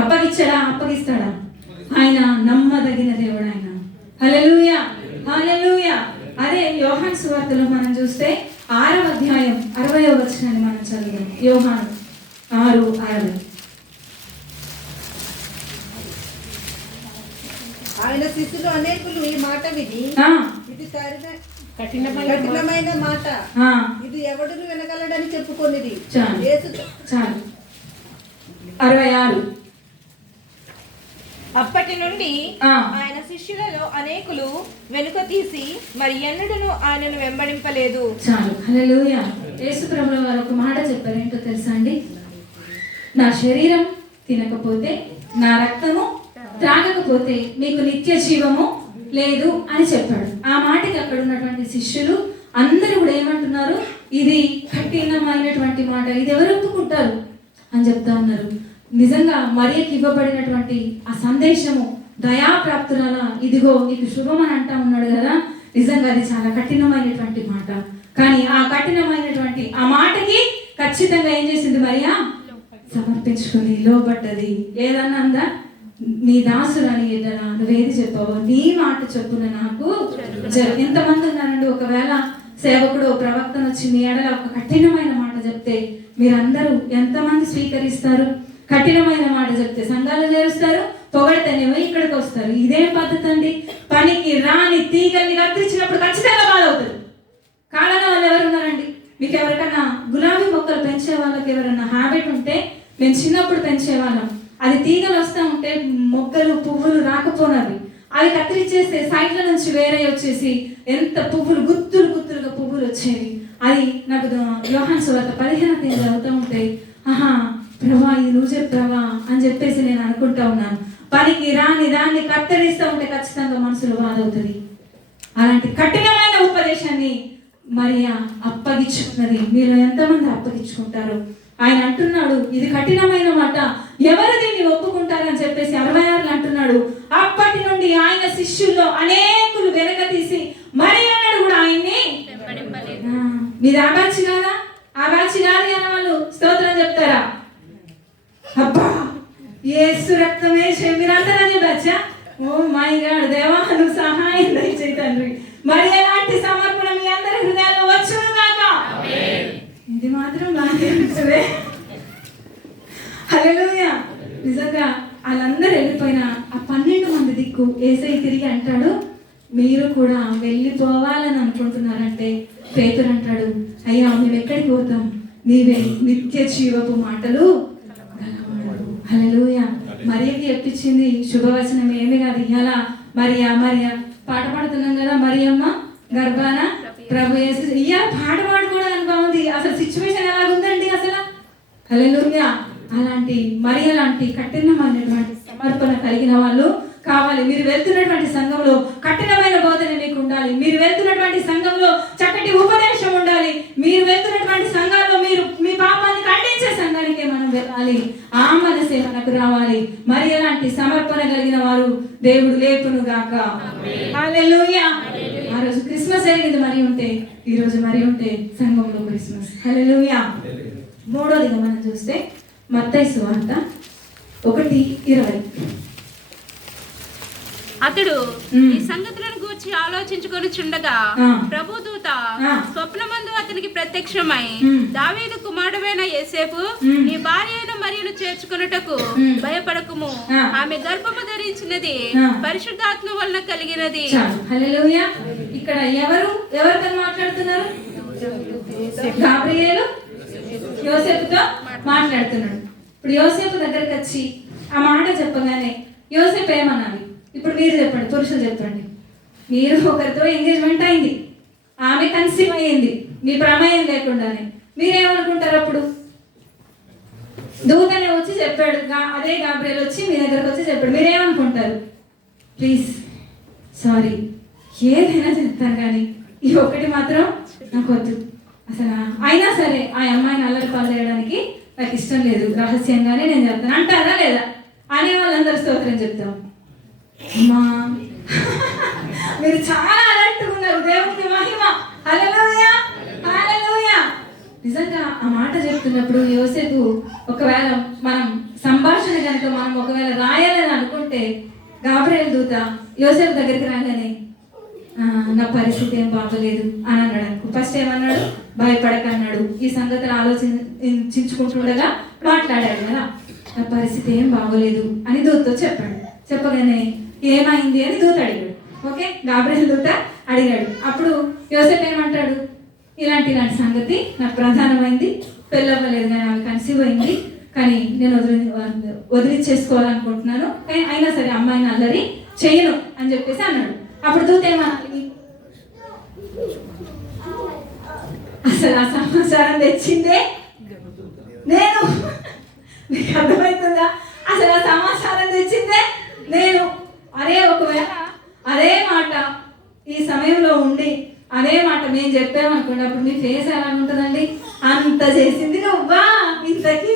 అప్పగిస్తాడా? ఆయన నమ్మదగిన దేవుడు ఆయన. హల్లెలూయా, హల్లెలూయా. అదే యోహాను సువార్తలో మనం చూస్తే 6వ అధ్యాయం 60వ వచనాన్ని మనం చదువుదాం. యోహాను 6:60. ఆయన శిష్యులు అనేకులు ఈ మాట విని ఆ, ఇది కఠినమైన మాట, ఆ, ఇది ఎవడును వినగలడని చెప్పుకొనిది. చాలు. యేసు చాలు. 66. అప్పటి నుండి ఆ. ఆయన శిష్యులలో అనేకులు వెనుక తీసి మరి ఎన్నడూను ఆయనను వెంబడింపలేదు. చాలు. హల్లెలూయా. యేసు ప్రభుల వారు ఒక మాట చెప్పారు, ఏంటో తెలుసా అండి? నా శరీరం తినకపోతే, నా రక్తము త్రాగకపోతే మీకు నిత్య జీవము లేదు అని చెప్పాడు. ఆ మాటకి అక్కడ ఉన్నటువంటి శిష్యులు అందరూ కూడా ఏమంటున్నారు? ఇది కఠినమైనటువంటి మాట, ఇది ఎవరు ఒప్పుకుంటారు అని చెప్తా ఉన్నారు. నిజంగా మరియకి ఇవ్వబడినటువంటి ఆ సందేశము దయాప్రాప్తురాల, ఇదిగో నీకు శుభం అని అంటా ఉన్నాడు కదా. నిజంగా అది చాలా కఠినమైనటువంటి మాట. కానీ ఆ కఠినమైనటువంటి ఆ మాటకి ఖచ్చితంగా ఏం చేసింది మరియా? సమర్పించుకుని లోబడ్డది. ఏదన్నా అందా? నీ దాసులని ఏదన్నా నువ్వేది చెప్పావో నీ మాట చొప్పున నాకు ఎంతమంది ఉన్నారండి? ఒకవేళ సేవకుడు ప్రవక్తను వచ్చి మీ ఎడల ఒక కఠినమైన మాట చెప్తే మీరందరూ ఎంతమంది స్వీకరిస్తారు? కఠినమైన మాట చెప్తే సంఘాలు చేరుస్తారు, పొగడితేనేమో ఇక్కడికి వస్తారు. ఇదేం పద్ధతి అండి? పనికి రాని తీగల్ని కత్తిరించినప్పుడు ఖచ్చితంగా బాధ అవుతుంది. కారణం వాళ్ళు ఎవరు ఉన్నారండి? మీకు ఎవరికన్నా గులాబీ మొక్కలు పెంచే వాళ్ళకి ఎవరన్నా హ్యాబిట్ ఉంటే, మేము చిన్నప్పుడు పెంచేవాళ్ళం, అది తీగలు వస్తూ ఉంటే మొగ్గలు పువ్వులు రాకపోనవి, అవి కత్తిరించేస్తే సైడ్ల నుంచి వేరే వచ్చేసి ఎంత పువ్వులు గుత్తులుగా పువ్వులు వచ్చేవి. అది నాకు యోహాను సువార్త 15 చదువుతూ ఉంటే, ఆహా ప్రభా ఇది నువ్వు చెప్పావా అని చెప్పేసి నేను అనుకుంటా ఉన్నాను. పనికి రాని దాన్ని కత్తిరిస్తూ ఉంటే ఖచ్చితంగా మనసులో బాధ అవుతుంది. అలాంటి కఠినమైన ఉపదేశాన్ని మరియా అప్పగించుకున్నది. మీరు ఎంతమంది అప్పగించుకుంటారు? ఆయన అంటున్నాడు ఇది కఠినమైన మాట, ఎవరు దీన్ని ఒప్పుకుంటారని చెప్పేసి 66 అంటున్నాడు. అప్పటి నుండి ఆయన శిష్యుల్లో అనేకులు వెనక తీసి మరి అన్నాడు కూడా ఆయన్ని. మీది ఆ బ్యాచ్ కాదా? ఆ బ్యాచ్ కాదు అన్న వాళ్ళు స్తోత్రం చెప్తారా? అబ్బా యేసు రక్తం వేసే మీరందరూ అనే బ్యాచా? ఓ మై గాడ్, దేవా నువ్వు సహాయం దయచేయి తండ్రి. మరి ఎలాంటి సమర్పణ మీ అందరి హృదయాల్లో వచ్చును గాక. ఇది మాత్రం బాగా ఉంటుంది. హల్లెలూయా. నిజంగా వాళ్ళందరూ వెళ్ళిపోయిన ఆ 12 మంది దిక్కు యేసయ్య తిరిగి అంటాడు, మీరు కూడా వెళ్ళిపోవాలని అనుకుంటున్నారంటే పేతురు అంటాడు, అయ్యా మేము ఎక్కడికి పోతాం? నీవే నిత్య జీవపు మాటలు. హల్లెలూయా. మరియకి చెప్పించింది శుభవచనం ఏమి కాదు. ఇలా మరియా పాట పాడుతున్నాం కదా, మరియమ్మ గర్భాన ప్రభు యేసు. ఇయ్య పాట పాడుకోవడానికి బాగుంది. అసలు సిచ్యువేషన్ ఎలాగుందండి అసలు? హల్లెలూయా. అలాంటి మరియ లాంటి కఠినమైనటువంటి సమర్పణ కలిగిన వాళ్ళు కావాలి. మీరు వెళ్తున్నటువంటి సంఘంలో కఠినమైన బోధన మీకు ఉండాలి. మీరు వెళ్తున్నటువంటి సంఘంలో చక్కటి ఉపదేశం ఉండాలి. మీరు వెళ్తున్నటువంటి సంఘాల్లో మీరు మీ పాపాన్ని ఖండించే సంఘానికే మనం వెళ్ళాలి. ఆ మనసే మనకు రావాలి. మరి అలాంటి సమర్పణ కలిగిన వారు దేవుడు లేపును గాక. హల్లెలూయా. ఆ రోజు క్రిస్మస్ జరిగింది మరి ఉంటే, ఈ రోజు మరి ఉంటే సంఘంలో క్రిస్మస్. హల్లెలూయా. మూడోదిగా మనం చూస్తే మత్తయి సువార్త 1:20. అతడు ఈ సంగతులను గూర్చి ఆలోచించుకొని చుండగా ప్రభుదూత స్వప్నమందు అతనికి ప్రత్యక్షమై, దావీదు కుమారుడైన యోసేపు, నీ భార్య అయిన మరియను చేర్చుకొనుటకు భయపడకుము, ఆమె గర్భము ధరించినది పరిశుద్ధాత్మ వలన కలిగినది. హల్లెలూయా. ఇక్కడ ఎవరితో మాట్లాడుతున్నారు? గాబ్రియేలు యోసేపుతో మాట్లాడుతున్నాడు. ఇప్పుడు యోసేపు దగ్గరికి వచ్చి ఆ మాట చెప్పగానే యోసేపు ఏమన్నాడు? ఇప్పుడు మీరు చెప్పండి, పురుషులు చెప్పండి. మీరు ఒకరితో ఎంగేజ్మెంట్ అయింది, ఆమె కన్సీవ్ అయ్యింది మీ ప్రమేయం లేకుండానే, మీరేమనుకుంటారు? అప్పుడు దూతనే వచ్చి చెప్పాడు, అదే గాబ్రియల్ వచ్చి మీ దగ్గరకు వచ్చి చెప్పాడు, మీరేమనుకుంటారు? ప్లీజ్ సారీ ఏదైనా చెప్తాను కానీ ఈ ఒక్కటి మాత్రం నాకు వద్దు అసలు. అయినా సరే ఆ అమ్మాయిని అల్లరి పాలు చేయడానికి నాకు ఇష్టం లేదు, రహస్యంగానే నేను చెప్తాను అంటారా లేదా? అనే వాళ్ళందరూ స్తోత్రం చెప్తాం. అమ్మా మీరు చాలా అలర్ట్గా ఉన్నారు. దేవుని మహిమ. హల్లెలూయా, హల్లెలూయా. నిజంగా ఆ మాట చెప్తున్నప్పుడు యోసేపు, ఒకవేళ మనం సంభాషణ కనుక మనం ఒకవేళ రాయాలని అనుకుంటే, గాబ్రియల్ దూత యోసేపు దగ్గరికి రాగానే నా పరిస్థితి ఏం బాగోలేదు అని అన్నాడు. ఫస్ట్ ఏమన్నాడు? భయపడక అన్నాడు. ఈ సంగతులు ఆలోచించుకుంటుండగా మాట్లాడాడు కదా, నా పరిస్థితి ఏం బాగోలేదు అని దూతతో చెప్పాడు. చెప్పగానే ఏమైంది అని దూత అడిగాడు. ఓకే, గాబ్రియల్ దూత అడిగాడు. అప్పుడు యోసేపు ఏమంటాడు, ఇలాంటి సంగతి నాకు ప్రధానమైంది, పెళ్ళవ్వలేదు కానీ ఆమె కన్సీవ్ అయింది, కానీ నేను వదిలిచ్చేసుకోవాలనుకుంటున్నాను, కానీ అయినా సరే అమ్మాయిని అల్లరి చేయను అని చెప్పేసి అన్నాడు. అప్పుడు దూత ఏమనాలి, అసలు ఆ సమాచారం తెచ్చిందే నేను, మీకు అర్థమవుతుందా? అసలు ఆ సమాచారం తెచ్చిందే నేను. అరే ఒకవేళ అదే మాట ఈ సమయంలో ఉండి అదే మాట మేము చెప్పామనుకోండి, అప్పుడు మీ ఫేస్ ఎలా ఉంటుందండి? అంత చేసింది నువ్వా ఇంతకీ,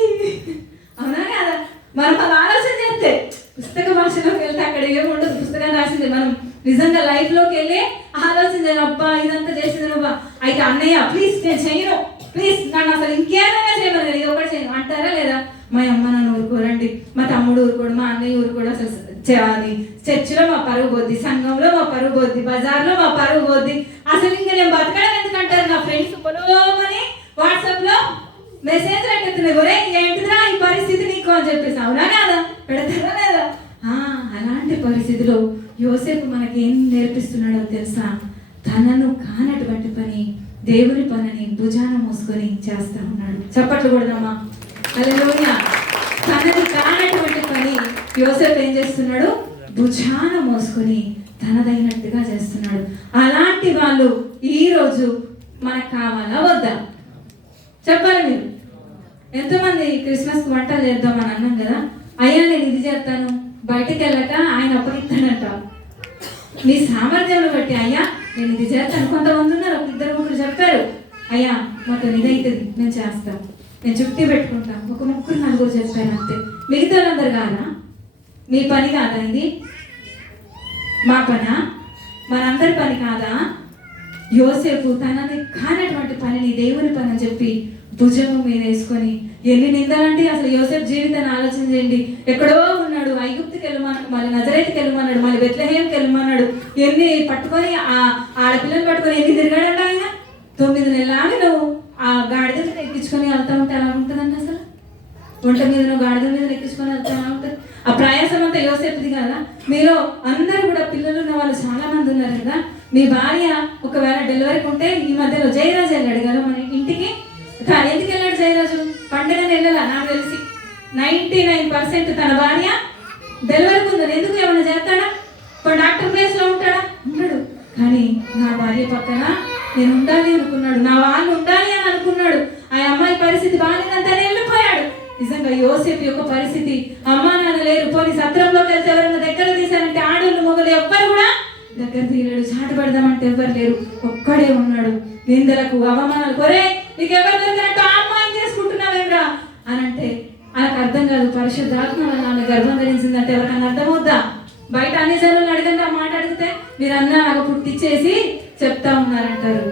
అవునా కదా? మనం అలా ఆలోచన చేస్తే పుస్తక భాషలోకి వెళ్తే అక్కడ ఏముండదు, పుస్తకం రాసింది. మనం నిజంగా లైఫ్లోకి వెళ్ళి ఆలోచన చేయాలి, అబ్బా ఇదంతా చేసింది నువ్వా, అయితే అన్నయ్య ప్లీజ్ నేను చేయను, ప్లీజ్ నన్ను అసలు ఇంకేమైనా చేయమని, ఇది ఒకటి చేయను అంటారా లేదా? మా అమ్మ నన్ను ఊరుకోరండి, మా తమ్ముడు ఊరుకోడు, మా అన్నయ్య ఊరుకోడు, అసలు అది చర్చిలో మా పరుగు పోద్ది, సంఘంలో మా పరుగు పోద్ది, బజార్లో మా పరుగు పోద్ది, అసలు ఇంకా నేను బతకడం ఎందుకంటారు నా ఫ్రెండ్స్ పొలమని వాట్సాప్ లో మెసేజ్ పెట్టేస్తున్నాయి, ఒరే ఏంటిదిరా ఈ పరిస్థితి నీకు అని చెప్పేసి. అవునా కదా? పెడతారా లేదా? అలాంటి పరిస్థితిలో యోసేపు మనకి ఏం నేర్పిస్తున్నాడో తెలుసా? తనను కానటువంటి పని, దేవుని పనిని భుజాన మోసుకొని చేస్తా ఉన్నాడు. చప్పట్లు కొడదామా? హల్లెలూయా. తనని కానటువంటి పని యోసేపు ఏం చేస్తున్నాడు? భుజాన మోసుకొని తనదైనట్టుగా చేస్తున్నాడు. అలాంటి వాళ్ళు ఈరోజు మనకు కావాలా వద్దా? చెప్పాలి మీరు. ఎంతోమంది క్రిస్మస్కి వంటలు చేద్దామని అన్నాం కదా, అయ్యా నేను ఇది చేస్తాను, బయటకు వెళ్ళక ఆయన అప్పగిస్తాడంట. మీ సామర్థ్యాన్ని బట్టి అయ్యా నేను ఇది చేస్తాను. కొంతమంది ఉన్నారు, ఒక ఇద్దరు ముగ్గురు చెప్పారు, అయ్యా మాకు ఇదైతుంది నేను చేస్తాను, నేను చుట్టి పెట్టుకుంటాను. ఒక ముగ్గురు నలుగురు చెప్పారు అంతే, మిగతా వాళ్ళందరూ కాదా? మీ పని కాదా ఇది? మా పనా? మనందరి పని కాదా? యోసేపు తనని కానటువంటి పనిని దేవుని పని అని చెప్పి భుజము మీద వేసుకొని, ఎన్ని నిందాలంటే అసలు యోసేపు జీవితాన్ని ఆలోచన చేయండి. ఎక్కడో ఉన్నాడు, ఐగుప్తుకి వెళ్ళమన్నాడు, మళ్ళీ నజరేతుకి వెళ్ళమన్నాడు, మళ్ళీ బెత్లెహేంకి వెళ్ళమన్నాడు, ఎన్ని పట్టుకొని ఆ ఆడపిల్లని పట్టుకొని ఎన్ని తిరిగాడంట ఆయన. 9 నెలలు నువ్వు ఆ గాడిద మీద ఎక్కించుకొని వెళ్తా ఉంటే ఎలా ఉంటుందండి? అసలు ఒంట మీద నువ్వు గాడిద మీద ఎక్కించుకొని వెళ్తా ఎలా ఉంటుంది? ఆ ప్రయాసం అంతా యోసేపుది కదా. మీలో అందరూ కూడా పిల్లలు ఉన్న వాళ్ళు చాలా మంది ఉన్నారు కదా. మీ భార్య ఒకవేళ డెలివరీకి ఉంటే, ఈ మధ్యలో జయరాజు వెళ్ళాడు కదా మన ఇంటికి. ఎందుకు వెళ్ళాడు జయరాజు? పండుగని వెళ్ళాలా? నాకు తెలిసి 99% తన భార్య డెలివరీకి ఉందని. ఎందుకు ఏమైనా చేస్తాడా? ఇప్పుడు డాక్టర్ ప్లేస్ లో ఉంటాడా? ఉన్నాడు. కానీ నా భార్య పక్కన నేను ఉండాలి అనుకున్నాడు, నా వాళ్ళు ఉండాలి అని అనుకున్నాడు. ఆ అమ్మాయి పరిస్థితి బాగాలేదంటే వెళ్ళిపోయాడు. నిజంగా యోసేపు యొక్క పరిస్థితి, అమ్మా నాన్న లేరు, పోనీ సత్రంలోకి వెళ్తే ఎవరైనా దగ్గర తీశారంటే ఆడోళ్ళు మొగలు ఎవ్వరు కూడా దగ్గర తీయలేడు, చాటు పెడదామంటే ఎవ్వరు లేరు, ఒక్కడే ఉన్నాడు. నిందలకు అవమానాలు, కొరే నీకు ఎవరు దగ్గరంటే ఆ అమ్మాయిని చేసుకుంటున్నావేమ్రా అని అంటే ఆయనకు అర్థం కాదు. పరిశుద్ధాత్మ వల్ల ఆమె గర్భం ధరించిందంటే ఎవరికన్నా అర్థమవుద్దా? బయట అన్ని జనులను అడగండి, ఆ మాట అడిగితే మీరన్నా నాకు పుట్టించేసి చెప్తా ఉన్నారంటారు.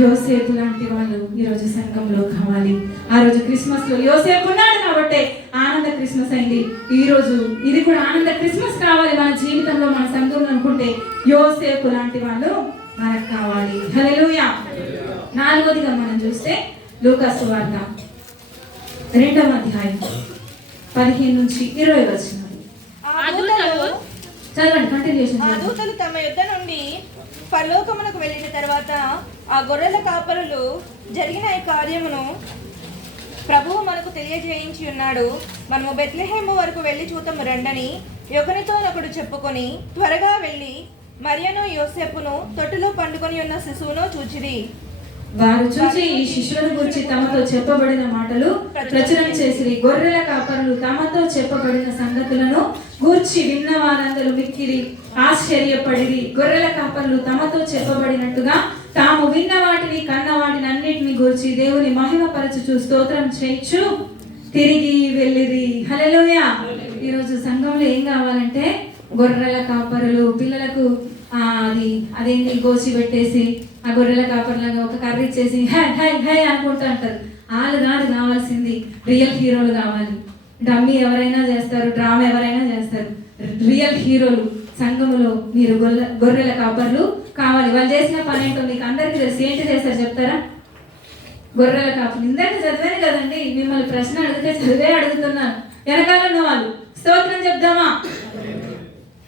యోసేపు లాంటి వాళ్ళు ఈరోజు సంఘంలో కావాలి. ఆ రోజు క్రిస్మస్ లో యోసేపు ఉన్నాడు కాబట్టి ఆనంద క్రిస్మస్ అయింది. ఈ రోజు ఇది కూడా ఆనంద క్రిస్మస్ కావాలి మన జీవితంలో, మన సంఘంలో అనుకుంటే యోసేపు లాంటి వాళ్ళు మనకు కావాలి. హల్లెలూయా. 4వదిగా మనం చూస్తే లూకా సువార్త 2వ అధ్యాయం 15 నుంచి 20 వచనాలు చదవండి. కంటిన్యూషన్. ఆ దూతలు తమ యుద్ధ నుండి పరలోకమునకు వెళ్ళిన తర్వాత ఆ గొర్రెల కాపరులు జరిగిన ఈ కార్యమును ప్రభువు మనకు తెలియజేయించి ఉన్నాడు. మనము బెత్లెహేము వరకు వెళ్ళి చూద్దాము రండని ఒకనితో ఒకడు చెప్పుకొని త్వరగా వెళ్ళి మరియను యోసేపును తొట్టులో పండుకొని ఉన్న శిశువును చూచిరి. వారు చూసి ఈ శిశువును గురించి తమతో చెప్పబడిన మాటలు ప్రచురణ చేసిరి. గొర్రెల కాపరులు తమతో చెప్పబడిన సంగతులను గూర్చి విన్న వారందరూ మిక్కిరి ఆశ్చర్యపడిరి. గొర్రెల కాపరులు తమతో చెప్పబడినట్టుగా తాము విన్న వాటిని కన్న వాటిని అన్నిటిని గూర్చి దేవుని మహిమపరచుచు స్తోత్రం చేయించు తిరిగి వెళ్ళిరి. హల్లెలూయా. ఈరోజు సంఘంలో ఏం కావాలంటే గొర్రెల కాపరులు పిల్లలకు అదేంటి గోసి పెట్టేసి ఆ గొర్రెల కాపర్లాగా ఒక కర్రీ ఇచ్చేసి హై హై హై అనుకుంటూ అంటారు. వాళ్ళు కాదు కావాల్సింది, రియల్ హీరోలు కావాలి. డమ్మీ ఎవరైనా చేస్తారు, డ్రామా ఎవరైనా చేస్తారు. రియల్ హీరోలు సంఘములో మీరు గొర్రెల కాపర్లు కావాలి. వాళ్ళు చేసిన పని ఏంటో మీకు అందరికీ తెలుసు. ఏంటి చేస్తారు చెప్తారా? గొర్రెల కాపర్లు. ఇందాక చదివాను కదండి, మిమ్మల్ని ప్రశ్న అడిగితే చదివే అడుగుతున్నాను. వెనకాల ఉన్న వాళ్ళు స్తోత్రం చెప్దామా?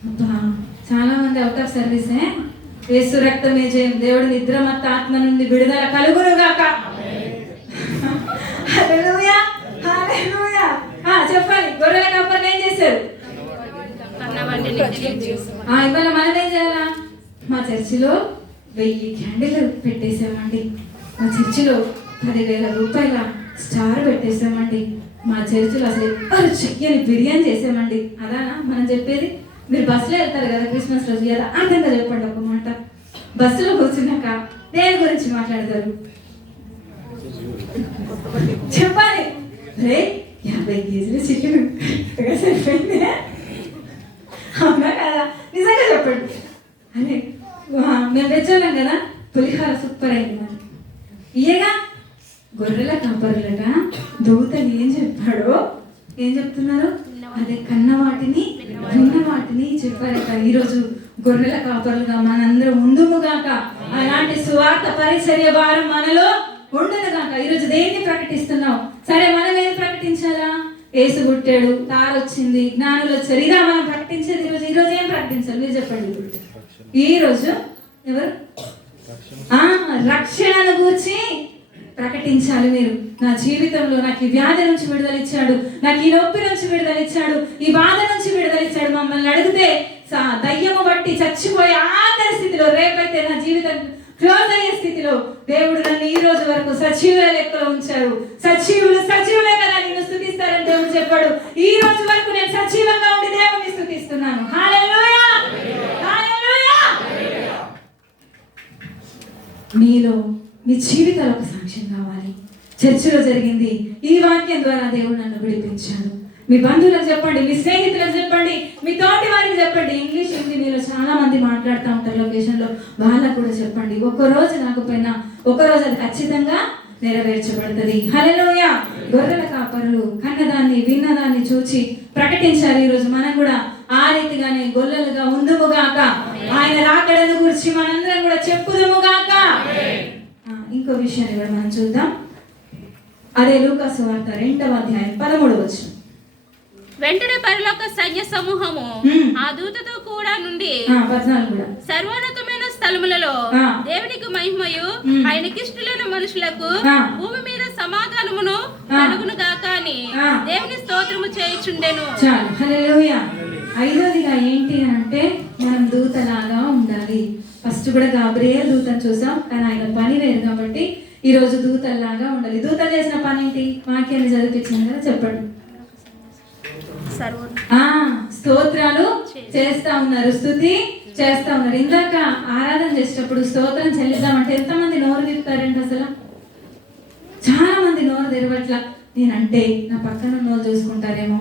అబ్బా మంది అవుట్ ఆఫ్ సర్వీసే. యేసు రక్తమే జయం. దేవుడి నిద్రమత్త ఆత్మ నుండి విడుదల కలుగునుగాక. హల్లెలూయా, హల్లెలూయా. చెప్పాలి, గొర్రెల కాపర్లు ఏం చేశారు? ఇవాళ మనం ఏం చేయాలా? మా చర్చిలో 1000 క్యాండిల్ పెట్టేసామండి. మా చర్చిలో 10,000 రూపాయల స్టార్ పెట్టేసామండి. మా చర్చిలో అసలు ఎవ్వరు చికెన్ బిర్యానీ చేసామండి. అదానా మనం చెప్పేది? మీరు బస్సులో వెళ్తారు కదా క్రిస్మస్ రోజు, కదా అంతంగా చెప్పండి ఒక మాట. బస్సులో కూర్చున్నాక దేని గురించి మాట్లాడతారు? చెప్పాలి. రే 50 కేజీలు చికెన్ సరిపోయింది, అవునా కదా? నిజంగా చెప్పండి. అరే మేము తెచ్చాం కదా, పులిహార సూపర్ అయింది. మరి ఇయగా గొర్రెల కాపరులట దూతలు ఏం చెప్పాడో, ఏం చెప్తున్నారు? అదే కన్న వాటిని విన్న వాటిని చెప్పారట. ఈరోజు గొర్రెల కాపరులుగా మనందరం ఉండుముగాక. అలాంటి సువార్త పరిచర్య భారం మనలో ఉండదుగాక. ఈరోజు దేన్ని ప్రకటిస్తున్నాం? సరే, మనం ఏం ప్రకటించాలా? యేసు పుట్టాడు, తారొచ్చింది, జ్ఞానులు వచ్చారు, ఇదా మనం ప్రకటించేది. ఈరోజు ఏం ప్రకటించాలి మీరు చెప్పండి. ఈరోజు ఎవరు రక్షణను గూర్చి ప్రకటించాలి మీరు. నా జీవితంలో నాకు ఈ వ్యాధి నుంచి విడుదలిచ్చాడు, నాకు ఈ నొప్పి నుంచి విడుదలిచ్చాడు, ఈ బాధ నుంచి విడుదలిచ్చాడు. మమ్మల్ని అడిగితే దయ్యము బట్టి చచ్చిపోయే ఆఖరి స్థితిలో, రేపైతే నా జీవితం క్లోజ్ అయ్యే స్థితిలో దేవుడు నన్ను ఈ రోజు వరకు సజీవుల లెక్కలో ఉంచారు. సజీవులే కదా నిన్ను స్తుతిస్తారని దేవుడు చెప్పాడు. ఈ రోజు వరకు నేను సజీవంగా ఉండి దేవుని స్తుతిస్తున్నాను. హల్లెలూయా, హల్లెలూయా. మీలో మీ జీవితాలు ఒక సాక్ష్యం కావాలి. చర్చిలో జరిగింది, ఈ వాక్యం ద్వారా దేవుడు నన్ను విడిపించాడు. మీ బంధువులకు చెప్పండి, మీ స్నేహితులకు చెప్పండి, మీ తోటి వారికి చెప్పండి. ఇంగ్లీష్ హిందీ మీలో చాలా మంది మాట్లాడుతూ ఉంటారు లొకేషన్లో, వాళ్ళకు కూడా చెప్పండి. ఒక్కరోజు కాకపోయినా ఒకరోజు అది ఖచ్చితంగా నెరవేర్చబడుతుంది. హల్లెలూయా. గొర్రెల కాపరులు కన్నదాన్ని విన్నదాన్ని చూచి ప్రకటించారు. ఈరోజు మనం కూడా ఆ రీతిగానే గొర్రెలుగా ఉందుముగాక. ఆయన రాకడను గురించి మనందరం కూడా చెప్పుదుముగాక. ఇంకో విషయాన్ని కూడా మనం చూద్దాం. అదే లూకా సువార్త 2వ అధ్యాయం 13వ వచనం. వెంటనే పరలోక సైన్య సమూహము ఆ దూతతో కూడా నుండి 14 కూడా సర్వోన్నతమైన స్థలములలో దేవునికి మహిమయు ఆయనకిష్టులైన మనుషులకు భూమి మీద సమాధానమును కలుగును గాక అని దేవుని స్తోత్రము చేయుచుండెను. చాలు, హల్లెలూయా. ఐదోదిగా ఏంటి అంటే మనం దూతలాగా ఉండాలి. ఫస్ట్ కూడా గాబ్రియల్ దూతను చూసాం, కానీ ఆయన పని వేరు కాబట్టి ఈరోజు దూతల్లాగా ఉండాలి. దూత చేసిన పని ఏంటి? వాక్యాన్ని చదివించింది కదా, చెప్పండి. స్తోత్రాలు చేస్తా ఉన్నారు, స్తుతి చేస్తా ఉన్నారు. ఇందాక ఆరాధన చేసేటప్పుడు స్తోత్రం చెల్లిద్దామంటే ఎంతమంది నోరు తిప్పుతారంటే అసలు చాలా మంది నోరు తెరవట్లా. నేనంటే నా పక్కన వాళ్ళు చూసుకుంటారేమో,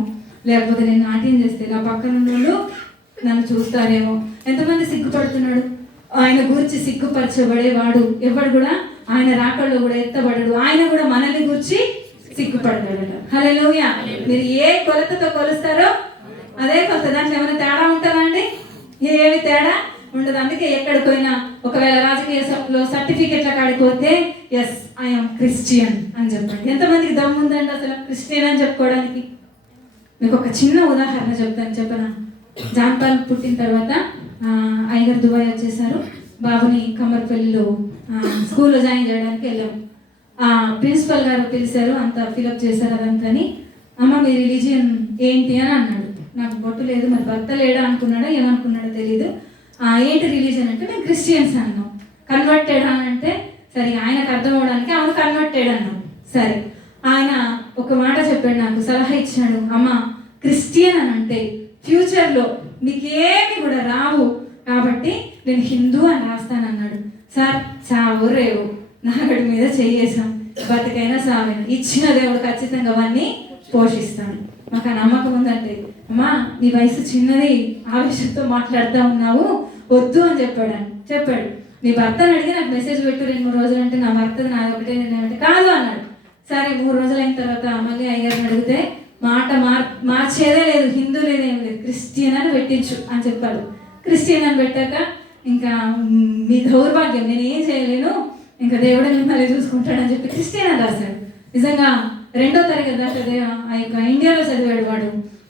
లేకపోతే నేను నాట్యం చేస్తే నా పక్కన వాళ్ళు నన్ను చూస్తారేమో. ఎంతమంది సిగ్గుపడుతున్నాడు? ఆయన గురించి సిగ్గుపరచబడేవాడు ఎవడు కూడా ఆయన రాకల్లో కూడా ఎత్తబడడు. ఆయన కూడా మనల్ని గురించి సిగ్గుపడతాడట. హల్లెలూయా. మీరు ఏ కొలతతో కొలుస్తారో అదే కొలత. దాంట్లో ఏమైనా తేడా ఉంటుందా అండి? ఏమి తేడా ఉండదు. అందుకే ఎక్కడికి పోయినా ఒకవేళ రాజకీయ సర్టిఫికెట్ల కాడికి పోతే ఎస్ ఐఎమ్ క్రిస్టియన్ అని చెప్పండి. ఎంతమందికి దమ్ము ఉందండి అసలు క్రిస్టియన్ అని చెప్పుకోవడానికి? మీకు ఒక చిన్న ఉదాహరణ చెప్పనా? జాన్ పాల్ పుట్టిన తర్వాత అయ్యగారు దుబాయ్ వచ్చేసారు. బాబుని కమ్మర్పల్లిలో స్కూల్లో జాయిన్ చేయడానికి వెళ్ళాము. ప్రిన్సిపల్ గారు పిలిచారు, అంతా ఫిలప్ చేశారు అదంతా. అమ్మ మీ రిలీజియన్ ఏంటి అని అన్నాడు. నాకు బొట్టు లేదు, మరి భర్త లేడా అనుకున్నాడో ఏమనుకున్నాడో తెలీదు. ఏంటి రిలీజియన్ అంటే మేము క్రిస్టియన్స్ అన్నాం. కన్వర్టెడ్ అని అంటే సరే ఆయనకు అర్థం అవడానికి అవును కన్వర్టెడ్ అన్నాం. సరే ఆయన ఒక మాట చెప్పాడు, నాకు సలహా ఇచ్చాడు. అమ్మ క్రిస్టియన్ అని అంటే ఫ్యూచర్లో మీకు ఏమి కూడా రావు కాబట్టి నేను హిందూ అని రాస్తానన్నాడు. సార్ చావు రేవు నాగడి మీద చేయేసాం, బతికైనా సావైనా ఇచ్చిన దేవుడు ఖచ్చితంగా అవన్నీ పోషిస్తాడు. మాకు ఆ నమ్మకం ఉందంటే అమ్మా నీ వయసు చిన్నది, ఆవేశంతో మాట్లాడుతూ ఉన్నావు, వద్దు అని చెప్పాడు. నీ భర్తను అడిగి నాకు మెసేజ్ పెట్టు 2-3 రోజులు అంటే నా భర్తది నాది ఒకటే నేనేమంటే కాదు అన్నాడు. సరే 3 రోజులు అయిన తర్వాత మళ్ళీ అయ్యగారిని అడిగితే మాట మార్చేదే లేదు, హిందూ లేదేం లేదు, క్రిస్టియన్ అని పెట్టించు అని చెప్పాడు. క్రిస్టియన్ అని పెట్టాక ఇంకా మీ దౌర్భాగ్యం, నేను ఏం చేయలేను, ఇంకా దేవుడే మిమ్మల్ని చూసుకుంటాడని చెప్పి క్రిస్టియన్ అని రాశాడు. నిజంగా 2వ తరగతి దాకా ఆ యొక్క ఇండియాలో చదివాడు వాడు.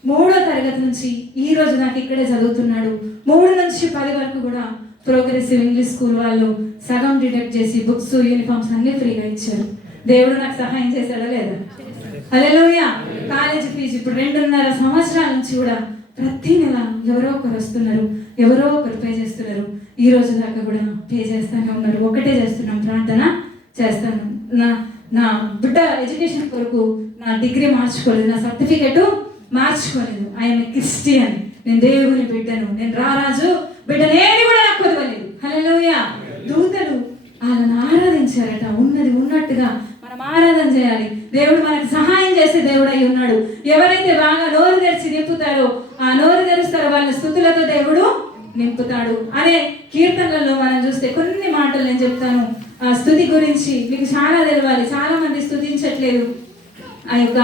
3వ తరగతి నుంచి ఈ రోజు నాకు ఇక్కడే చదువుతున్నాడు. 3 నుంచి 10 వరకు కూడా ప్రోగ్రెసివ్ ఇంగ్లీష్ స్కూల్ వాళ్ళు సగం డిడక్ట్ చేసి బుక్స్, యూనిఫామ్స్ అన్ని ఫ్రీగా ఇచ్చారు. దేవుడు నాకు సహాయం చేశాడా లేదా? హల్లెలూయా. కాలేజీ ఫీజు ఇప్పుడు 2.5 సంవత్సరాల నుంచి కూడా ప్రతి నెల ఎవరో ఒకరు వస్తున్నారు, ఎవరో ఒకరు పే చేస్తున్నారు. ఈ రోజు దాకా కూడా పే చేస్తానే ఉన్నారు. ఒకటే చేస్తున్నాం, ప్రార్థన చేస్తాను. నా బిడ్డ ఎడ్యుకేషన్ కొరకు నా డిగ్రీ మార్చుకోలేదు, నా సర్టిఫికెట్ మార్చుకోలేదు. ఐఎమ్ క్రిస్టియన్, నేను దేవుని బిడ్డను, నేను రారాజు బిడ్డనేది కూడా నాకు కుదవలేదు. హల్లెలూయా. దూతలు వాళ్ళని ఆరాధించారట. ఉన్నది ఉన్నట్టుగా మనం ఆరాధన చేయాలి. దేవుడు మనకు సహాయం చేసే దేవుడు అయి ఉన్నాడు. ఎవరైతే బాగా నోరు తెరిచి నింపుతారో, ఆ నోరు తెరుస్తారో వాళ్ళ స్తుతులతో దేవుడు నింపుతాడు అనే కీర్తనలలో మనం చూస్తే కొన్ని మాటలు నేను చెప్తాను. ఆ స్తుతి గురించి మీకు చాలా తెలవాలి. చాలా మంది స్తుతించట్లేదు, ఆ యొక్క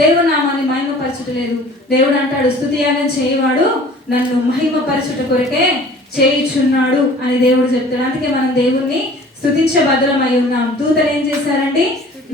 దేవుని నామాన్ని మహిమపరచట్లేదు. దేవుడు అంటాడు, స్తుతి యాగం చేయవాడు నన్ను మహిమపరచుట కొరకే చేయుచున్నాడు అని దేవుడు చెప్తాడు. అందుకే మనం దేవుణ్ణి స్తుతించే బదులమై ఉన్నాం. దూతలు ఏం చేశారండి?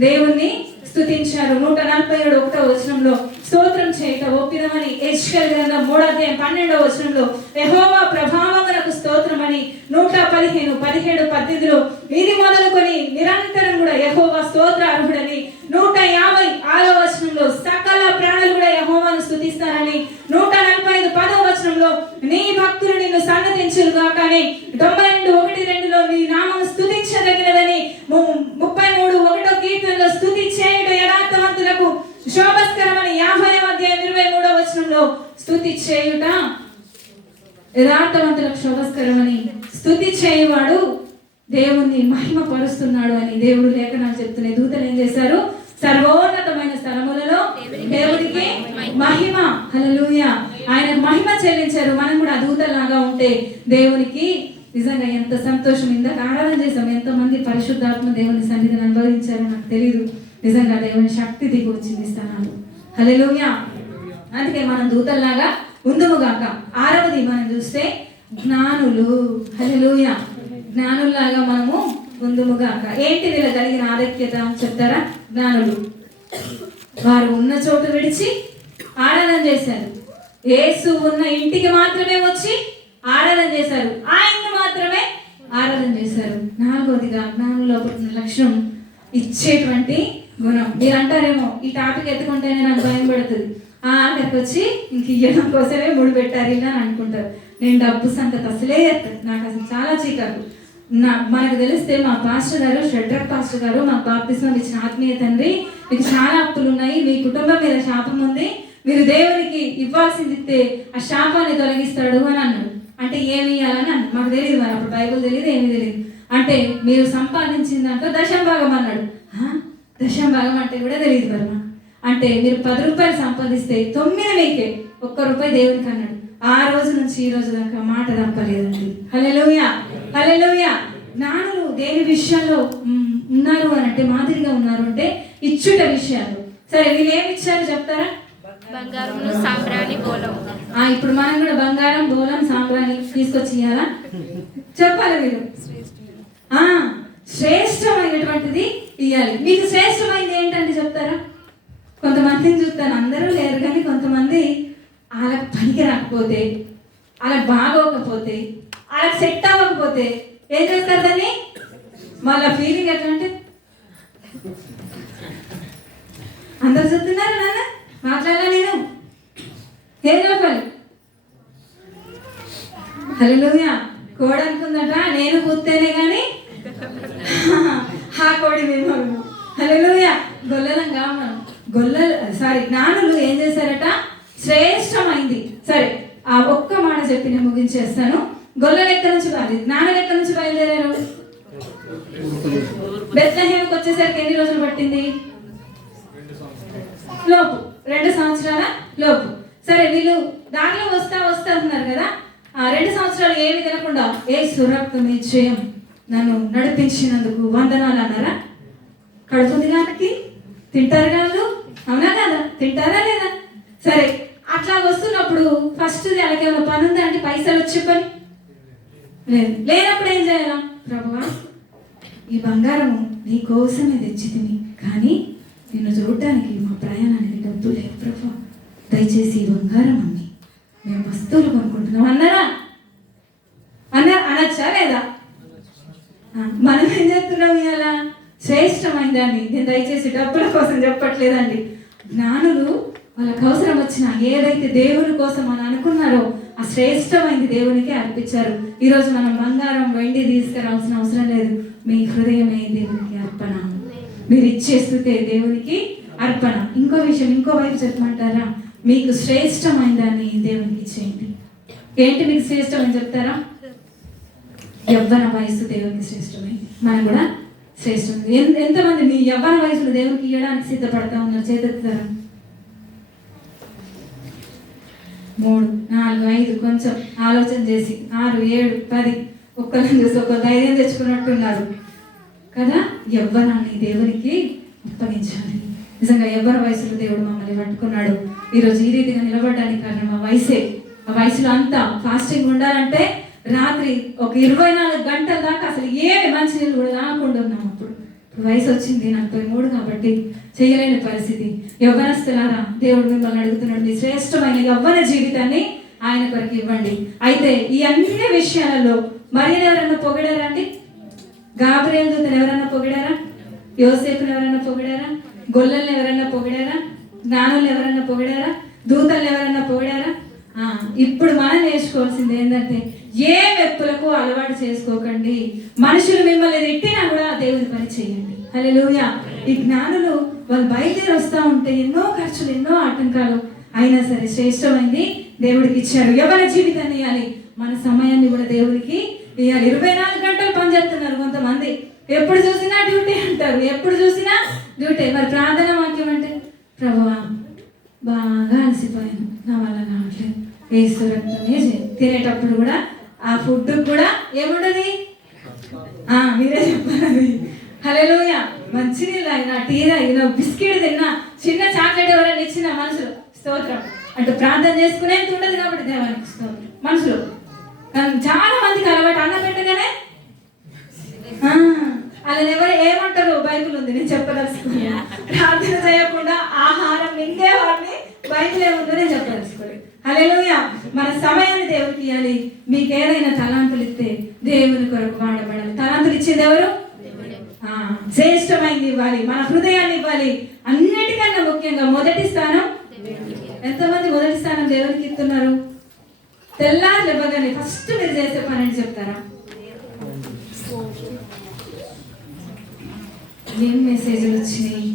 దేవుణ్ణి స్తుతించారు. 147వ వచనంలో స్తోత్రం చేయట ఒప్పిదమని, యెషయా గ్రంథం 3:12వ వచనంలో యెహోవా ప్రభావమునకు స్తోత్రమని, 115, 17, 18లో ఇది మొదలుకొని నిరంతరం కూడా యెహోవా స్తోత్ర అర్హుడని, 156వ వచనంలో సకల ప్రాణులు కూడా యెహోవాను స్తుతిస్తారని, 145, 10వ వచనంలో నీ భక్తులు నిన్ను సన్నతించును గాక అని, 92, 1-2లో నీ నామము స్తుతించదగినదని, 33, 1వ కీర్తనలో స్తుతి చేయుట యథార్థవంతులకు శోభస్కరమని, 50వ అధ్యాయం 23వ వచనంలో స్తుతి చేయుట యథార్థవంతులకు శోభస్కరమని, స్తుతి చేయువాడు దేవుణ్ణి మహిమ పరుస్తున్నాడు అని దేవుడు లేఖనాలు చెప్తున్నాయి. దూతలు ఏం చేశారు? సర్వోన్నతమైన స్థలములలో దేవుడికి మహిమ, హల్లెలూయా, ఆయన మహిమ చెల్లించారు. మనం కూడా దూతలాగా ఉంటే దేవునికి నిజంగా ఎంత సంతోషం. ఇందాక ఆరాధన చేసాం, ఎంతో మంది పరిశుద్ధాత్మ దేవుని సన్నిధిని అనుభవించారో నాకు తెలియదు. నిజంగా దేవుని శక్తి దిగి వచ్చింది స్థానాలు. హల్లెలూయా. అందుకే మనం దూతల్లాగా ఉందుముగాక. 6వది మనం చూస్తే జ్ఞానులు. హల్లెలూయా. జ్ఞానుల్లాగా మనము ఉందుముగాక. ఏంటి వీళ్ళ కలిగిన ఆధిక్యత చెప్తారా? జ్ఞానులు వారు ఉన్న చోటు విడిచి ఆరాధన చేశారు. యేసు ఉన్న ఇంటికి మాత్రమే వచ్చి ఆరాధన చేశారు. ఆయన్ని మాత్రమే ఆరాధన చేశారు. 4వదిగా జ్ఞానులో పుట్టిన లక్షణం ఇచ్చేటువంటి గుణం. మీరు అంటారేమో ఈ టాపిక్ ఎత్తుకుంటేనే నాకు భయం పడుతుంది, అక్కడికి వచ్చి ఇంక ఇయ్యడం కోసమే ముడి పెట్టారు ఇలా అని అనుకుంటారు. నేను డబ్బు సంగతి అసలే ఎత్తాను, నాకు అసలు చాలా చీకాకు. మనకు తెలిస్తే మా పాస్టర్ గారు, షడ్రక్ పాస్టర్ గారు, మాకు బాప్తిస్మం ఇచ్చిన ఆత్మీయ తండ్రి, మీకు చాలా అప్పులు ఉన్నాయి, మీ కుటుంబం మీద శాపం ఉంది, మీరు దేవునికి ఇవ్వాల్సింది ఇస్తే ఆ శాపాన్ని తొలగిస్తాడు అని అన్నాడు. అంటే ఏమి ఇవ్వాలని అన్నాడు. మాకు తెలియదు, మరి అప్పుడు బైబుల్ తెలియదు, ఏమీ తెలియదు. అంటే మీరు సంపాదించిన దాంట్లో 10వ భాగం అన్నాడు. 10వ భాగం అంటే కూడా తెలియదు మరి. అంటే మీరు 10 రూపాయలు సంపాదిస్తే 9 మీకే, 1 రూపాయి దేవునికి అన్నాడు. ఆ రోజు నుంచి ఈ రోజు దాకా మాట తప్పలేదండి. హల్లెలూయా, హల్లెలూయా. జ్ఞానులు దేని విషయాల్లో ఉన్నారు అని అంటే, మాదిరిగా ఉన్నారు అంటే ఇచ్చుట విషయాలు. సరే, వీళ్ళు ఏమి ఇచ్చారు చెప్తారా? బంగారమును, సాంబ్రాణి, బోలం. ఇప్పుడు మనం కూడా బంగారం, బోలం, సాంబ్రాణి తీసుకొచ్చి ఇవ్వాలా? చెప్పాలి మీరు. శ్రేష్టమైనటువంటిది ఇవ్వాలి. మీకు శ్రేష్టమైనది ఏంటంటే చెప్తారా? కొంతమందిని చూస్తాను, అందరూ లేరు కానీ కొంతమంది వాళ్ళకి పనికి రాకపోతే, వాళ్ళకి బాగోకపోతే, వాళ్ళకి సెట్ అవ్వకపోతే ఏం చేస్తారు దాన్ని? మళ్ళీ ఫీలింగ్ ఎట్లా అంటే, అందరు చెప్తున్నారు నాన్న మాట్లాడాలా, నేను ఏం చెప్పాలి? హల్లెలూయా. కోడి అనుకుందట, నేను కూస్తేనే కానీ ఆ కోడి మేము. హల్లెలూయా. గొల్లలంగా మనం జ్ఞానులు ఏం చేశారట? శ్రేష్టమైంది. సరే, ఆ ఒక్క మాట చెప్పి నేను ముగించేస్తాను. గొల్లలు ఎక్కడి నుంచి జ్ఞానులు ఎక్కడి నుంచి బయలుదేరారు? బెత్లెహేముకి వచ్చేసరికి ఎన్ని రోజులు పట్టింది? లోపు 2 సంవత్సరాల లోపు. సరే, వీళ్ళు దారిలో వస్తా ఉన్నారు కదా. ఆ 2 సంవత్సరాలు ఏమి తినకుండా యేసు రక్తం నిశ్చయం నన్ను నడిపించినందుకు వందనాలు అన్నారా? కడుపుంది కాబట్టి తింటారు కాదు, అవునా కదా? తింటారా లేదా? సరే, అట్లా వస్తున్నప్పుడు ఫస్ట్ వాళ్ళకి ఏమైనా పని ఉందా అంటే పైసలు వచ్చే పని లేదు. లేనప్పుడు ఏం చేయాలా? ప్రభువా, ఈ బంగారము నీ కోసమే తెచ్చితిని, కానీ నిన్ను చూడటానికి మా ప్రయాణానికి డబ్బు లేదు ప్రభు, దయచేసి ఈ బంగారం అమ్మి మేము వస్తువులు కొనుక్కుంటున్నాం అన్నారా? అనొచ్చా లేదా? మనం ఏం చేస్తున్నాం ఇవాళ? శ్రేష్టమైన దాన్ని. నేను దయచేసి డబ్బుల కోసం చెప్పట్లేదండి. జ్ఞానులు వాళ్ళకి అవసరం వచ్చిన ఏదైతే దేవుని కోసం అని అనుకున్నారో ఆ శ్రేష్టమైనది దేవునికి అర్పించారు. ఈరోజు మనం బంగారం వెండి తీసుకురావాల్సిన అవసరం లేదు. మీ హృదయమే దేవునికి అర్పణ. మీరు ఇచ్చే స్తుతే దేవునికి అర్పణ. ఇంకో విషయం, ఇంకో వైపు చెప్పమంటారా? మీకు శ్రేష్టమైన దాన్ని దేవునికి ఇచ్చేయండి. ఏంటి మీకు శ్రేష్టమని చెప్తారా? యవ్వన వయసు దేవునికి శ్రేష్టమైంది. మనం కూడా శ్రేష్టమైంది. ఎంతమంది మీ యవ్వన వయసులో దేవునికి ఇవ్వడానికి సిద్ధపడతా ఉన్నారు? చేతుతారా? 3, 4, 5 కొంచెం ఆలోచన చేసి 6, 7, 10 ఒక్కరిని చూసి ఒక ధైర్యం తెచ్చుకున్నట్టున్నారు కదా. యవ్వనాన్ని దేవునికి అప్పగించాలి. నిజంగా యవ్వన వయసులో దేవుడు మమ్మల్ని పట్టుకున్నాడు. ఈరోజు ఈ రీతిగా నిలబడడానికి కారణం ఆ వయసే. ఆ వయసులో అంతా ఫాస్టింగ్ ఉండాలంటే రాత్రి ఒక 24 గంటల దాకా అసలు ఏమి మంచినీళ్ళు కూడా తాగకుండా ఉన్నాం. అప్పుడు వయసు వచ్చింది 43 కాబట్టి చేయలేని పరిస్థితి. యవ్వనస్తులారా, దేవుడు మిమ్మల్ని అడుగుతున్నాడు, మీ శ్రేష్టమైన యవ్వన జీవితాన్ని ఆయన కొరకు ఇవ్వండి. అయితే ఈ అన్ని విషయాలలో మరియను ఎవరన్నా పొగిడారా అండి? గాబ్రియేలు దూతను ఎవరన్నా పొగిడారా? యోసేపుని ఎవరన్నా పొగిడారా? గొల్లల్ని ఎవరన్నా పొగిడారా? జ్ఞానులు ఎవరన్నా పొగిడారా? దూతల్ని ఎవరన్నా పొగిడారా? ఇప్పుడు మనం నేర్చుకోవాల్సింది ఏంటంటే ఏ వ్యక్తులకు అలవాటు చేసుకోకండి. మనుషులు మిమ్మల్ని తిట్టినా కూడా దేవుని పని చేయండి. హల్లెలూయా. ఈ జ్ఞానులు వాళ్ళు బయలుదేరి వస్తూ ఉంటే ఎన్నో ఖర్చులు, ఎన్నో ఆటంకాలు అయినా సరే శ్రేష్టమైంది దేవుడికి ఇచ్చారు. యవ్వన జీవితాన్ని ఇవ్వాలి, మన సమయాన్ని కూడా దేవుడికి ఇవ్వాలి. 24 గంటలు పనిచేస్తున్నారు కొంతమంది. ఎప్పుడు చూసినా డ్యూటీ అంటారు, ఎప్పుడు చూసినా డ్యూటీ. మరి ప్రార్థన వాక్యం అంటే, ప్రభువా బాగా అలసిపోయాను, నా వల్ల కావట్లేదు, యేసు రక్తమే తినేటప్పుడు కూడా ఆ ఫుడ్ కూడా ఏముండదు, మీరే చెప్పాలి. హల్లెలూయా. మంచినీళ్ళు తాగినా, టీ తాగినా, బిస్కెట్ తిన్నా, చిన్న చాక్లెట్ ఎవరైనా ఇచ్చిన మనసులో స్తోత్రం అంటే ప్రార్థన చేసుకునేంత ఉండదు కాబట్టి దేవానికి స్తోత్రం మనసులో. చాలా మందికి అలవాటు అన్నం పెట్టగానే అలా ఎవరు ఏమంటారు? బైబిల్ ఉంది, నేను చెప్పదలుచుకున్నా. ప్రార్థన చేయకుండా ఆహారం మింగే వారిని బైబిల్ ఏముందో నేను చెప్పదలుచుకోలేదు. హల్లెలూయా. మన సమయాన్ని దేవుడికి ఇవ్వాలి. మీకు ఏదైనా తలాంతులు ఇస్తే దేవుని కొరకు వాడబడాలి. తలాంతులు ఇచ్చేది ఎవరు? శ్రేష్టమైంది ఇవ్వాలి, మన హృదయాన్ని ఇవ్వాలి. అన్నిటికన్నా ముఖ్యంగా మొదటి స్థానం. ఎంతమంది మొదటి స్థానం దేవునికి ఇస్తున్నారు? తెల్లారి లేవగానే ఫస్ట్ మీరు చేసే పని అని చెప్తారా? ఏం మెసేజ్లు వచ్చినాయి,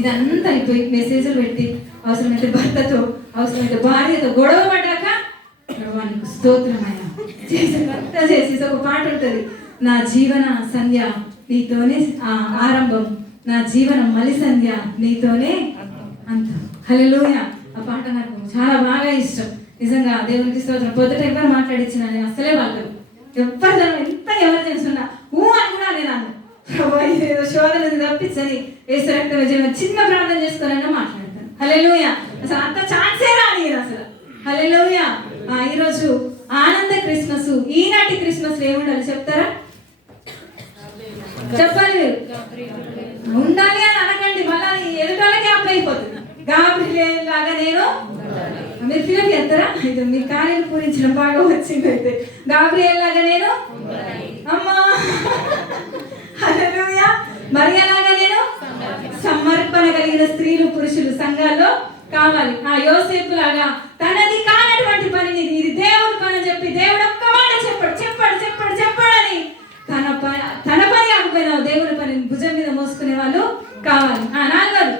ఇదంతా అయిపోయి మెసేజ్లు పెట్టి అవసరమైతే భర్తతో, అవసరమైతే భార్యతో గొడవ పడ్డాక ప్రభువానికి స్తోత్రమైన చేసేదంతా చేసి ఒక పాట ఉంటుంది, నా జీవన సంధ్య నీతోనే ఆరంభం, నా జీవనం మలి సంధ్య నీతోనే అంతం. హల్లెలూయా. ఆ పాట నాకు చాలా బాగా ఇష్టం. నిజంగా దేవునికి స్తోత్రం. పొద్దుట ఎవరు మాట్లాడించిన నేను అసలే వాళ్ళు ఎవరు ఎంత ఎమర్జెన్సీ ఉన్నా అని కూడా నేను అన్నాను, ప్రభు ఏదో శోధన తప్పించని యేసు రక్త విజయం చిన్న ప్రార్థన చేసుకోవాలన్నా మాట్లాడతాను. హల్లెలూయా. అసలు అంత ఛాన్సే రాని అసలు. హల్లెలూయా. ఈరోజు ఆనంద క్రిస్మస్, ఈనాటి క్రిస్మస్ ఏముండాలి చెప్తారా? చెప్పాలి, ఉండాలి అని అనకండి, మళ్ళీ ఎదుటాలకే అప్లై అయిపోతుంది. గాబ్రియేలు లాగా నేను, మీరు ఫిలప్ చేస్తారా? అయితే మీ కార్యాలు పూరించిన బాగా వచ్చింది. అయితే గాబ్రియేలు లాగా నేను, అమ్మా హల్లెలూయా. మరియలాగా నేను సమర్పణ కలిగిన స్త్రీలు, పురుషులు సంఘాల్లో కావాలి. యోసేపు లాగా తనది కానటువంటి పనిని ఇది దేవుడి పని అని చెప్పి దేవుడు ఒక్క మాట చెప్పాడని తన పని ఆగిపోయినా దేవుడి పని భుజం మీద మోసుకునే వాళ్ళు కావాలి. 4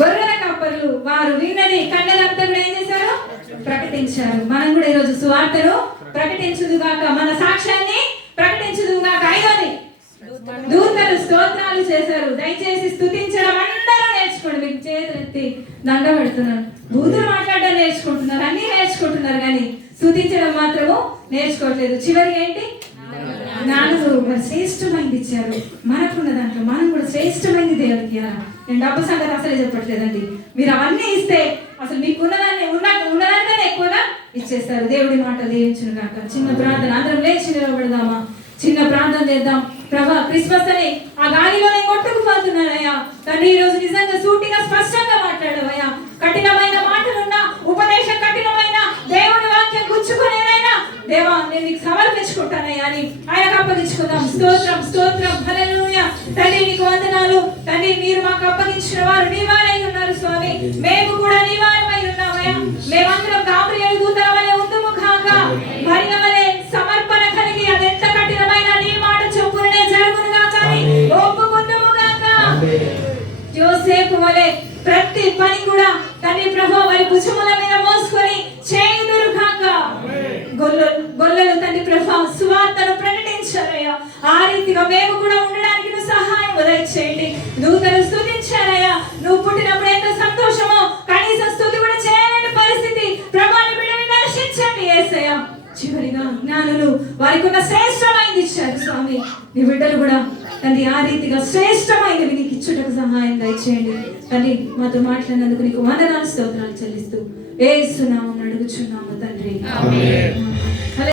గొర్రెల కాపరులు, వారు విన్నది కన్నెలంతా కూడా ఏం చేశారు? ప్రకటించారు. మనం కూడా ఈరోజు సువార్తను ప్రకటించుదుగాక, మన సాక్ష్యాన్ని ప్రకటించుదుగాక. 5 దూతలు స్తోత్రాలు చేశారు. దయచేసి స్తుతించడం అందరూ నేర్చుకోండి. మీకు చేతులు ఎత్తి దండ పెడుతున్నారు. బూతులు మాట్లాడడం నేర్చుకుంటున్నారు, అన్ని నేర్చుకుంటున్నారు, కానీ స్తుతించడం మాత్రము నేర్చుకోవట్లేదు. చివరికి ఏంటి? జ్ఞానులు శ్రేష్టమైంది ఇచ్చారు. మనకున్న దాంట్లో మనం కూడా శ్రేష్టమైంది దేవునికి ఇవ్వాలి. నేను డబ్బు సంగతి అసలే చెప్పట్లేదండి. మీరు అవన్నీ ఇస్తే అసలు మీకు ఉన్నదానికన్నా ఎక్కువగా ఇచ్చేస్తారు. దేవుడి మాట దీవించును గాక. చిన్న ప్రార్థన, అందరం లేచి నిలబడదామా? చిన్న ప్రార్థన చేద్దాం. ప్రభా క్రిస్మస్ అని ఆ గాలిలోనే కొట్టుకుపోతున్నానయ్యా. తండ్రి ఈ రోజు నిజంగా సూటిగా స్పష్టంగా మాట్లాడవయ్యా. కఠినమైన మాటలున్నా, ఉపదేశం కఠినమైన, దేవుని వాక్యం గుచ్చుకునేనైనా దేవా నేను నీకు సమర్పించుకుంటానయ్యా అని ఆయనకు అప్పగించుకుందాం. స్తోత్రం స్తోత్రం హల్లెలూయా. తండ్రి నీకు వందనాలు. తండ్రి మీరు మాకు అప్పగించిన వారు నీ వారై ఉన్నారు స్వామి, మేము కూడా నీ వారమై ఉన్నామయ్యా. మేమందరం గాబ్రియేలు దూతల వలె ఉందుము కాక, మరియ వలె సమర్పణ కలిగి అది ఎంత కఠినమైన నీ మాట చొప్పునే జరుగునుగా కానీ ఒప్పుకుందుము గాక. యోసేపు వలె ప్రతి పని కూడా తండ్రి ప్రభు వారి భుజముల మీద మోసుకొని చేయుదురు కాక. గొల్లలు తండ్రి ప్రభు సువార్తను ప్రకటించారయ్యా. ఆ రీతిగా మేము కూడా ఉండడానికి నువ్వు సహాయం దయచేయండి. దూతలు స్తుతించారయ్యా. నువ్వు పుట్టినప్పుడు ఎంత సంతోషమో కనీసం స్తుతి కూడా చేయలేని పరిస్థితి. ప్రభాని బిడ్డని దర్శించండి యేసయ్యా. చివరిగా జ్ఞానులు వారికి ఉన్న శ్రేష్టమైనది ఇచ్చారు స్వామి. నీ బిడ్డలు కూడా తండ్రి ఆ రీతిగా శ్రేష్టమైనవి నీకు ఇచ్చుటకు సహాయం దయచేయండి. తండ్రి మాతో మాట్లాడినందుకు నీకు వందనాలు స్తోత్రాలు చెల్లిస్తూ యేసు నామమున అడుగుచున్నాము తండ్రి. ఆమేన్.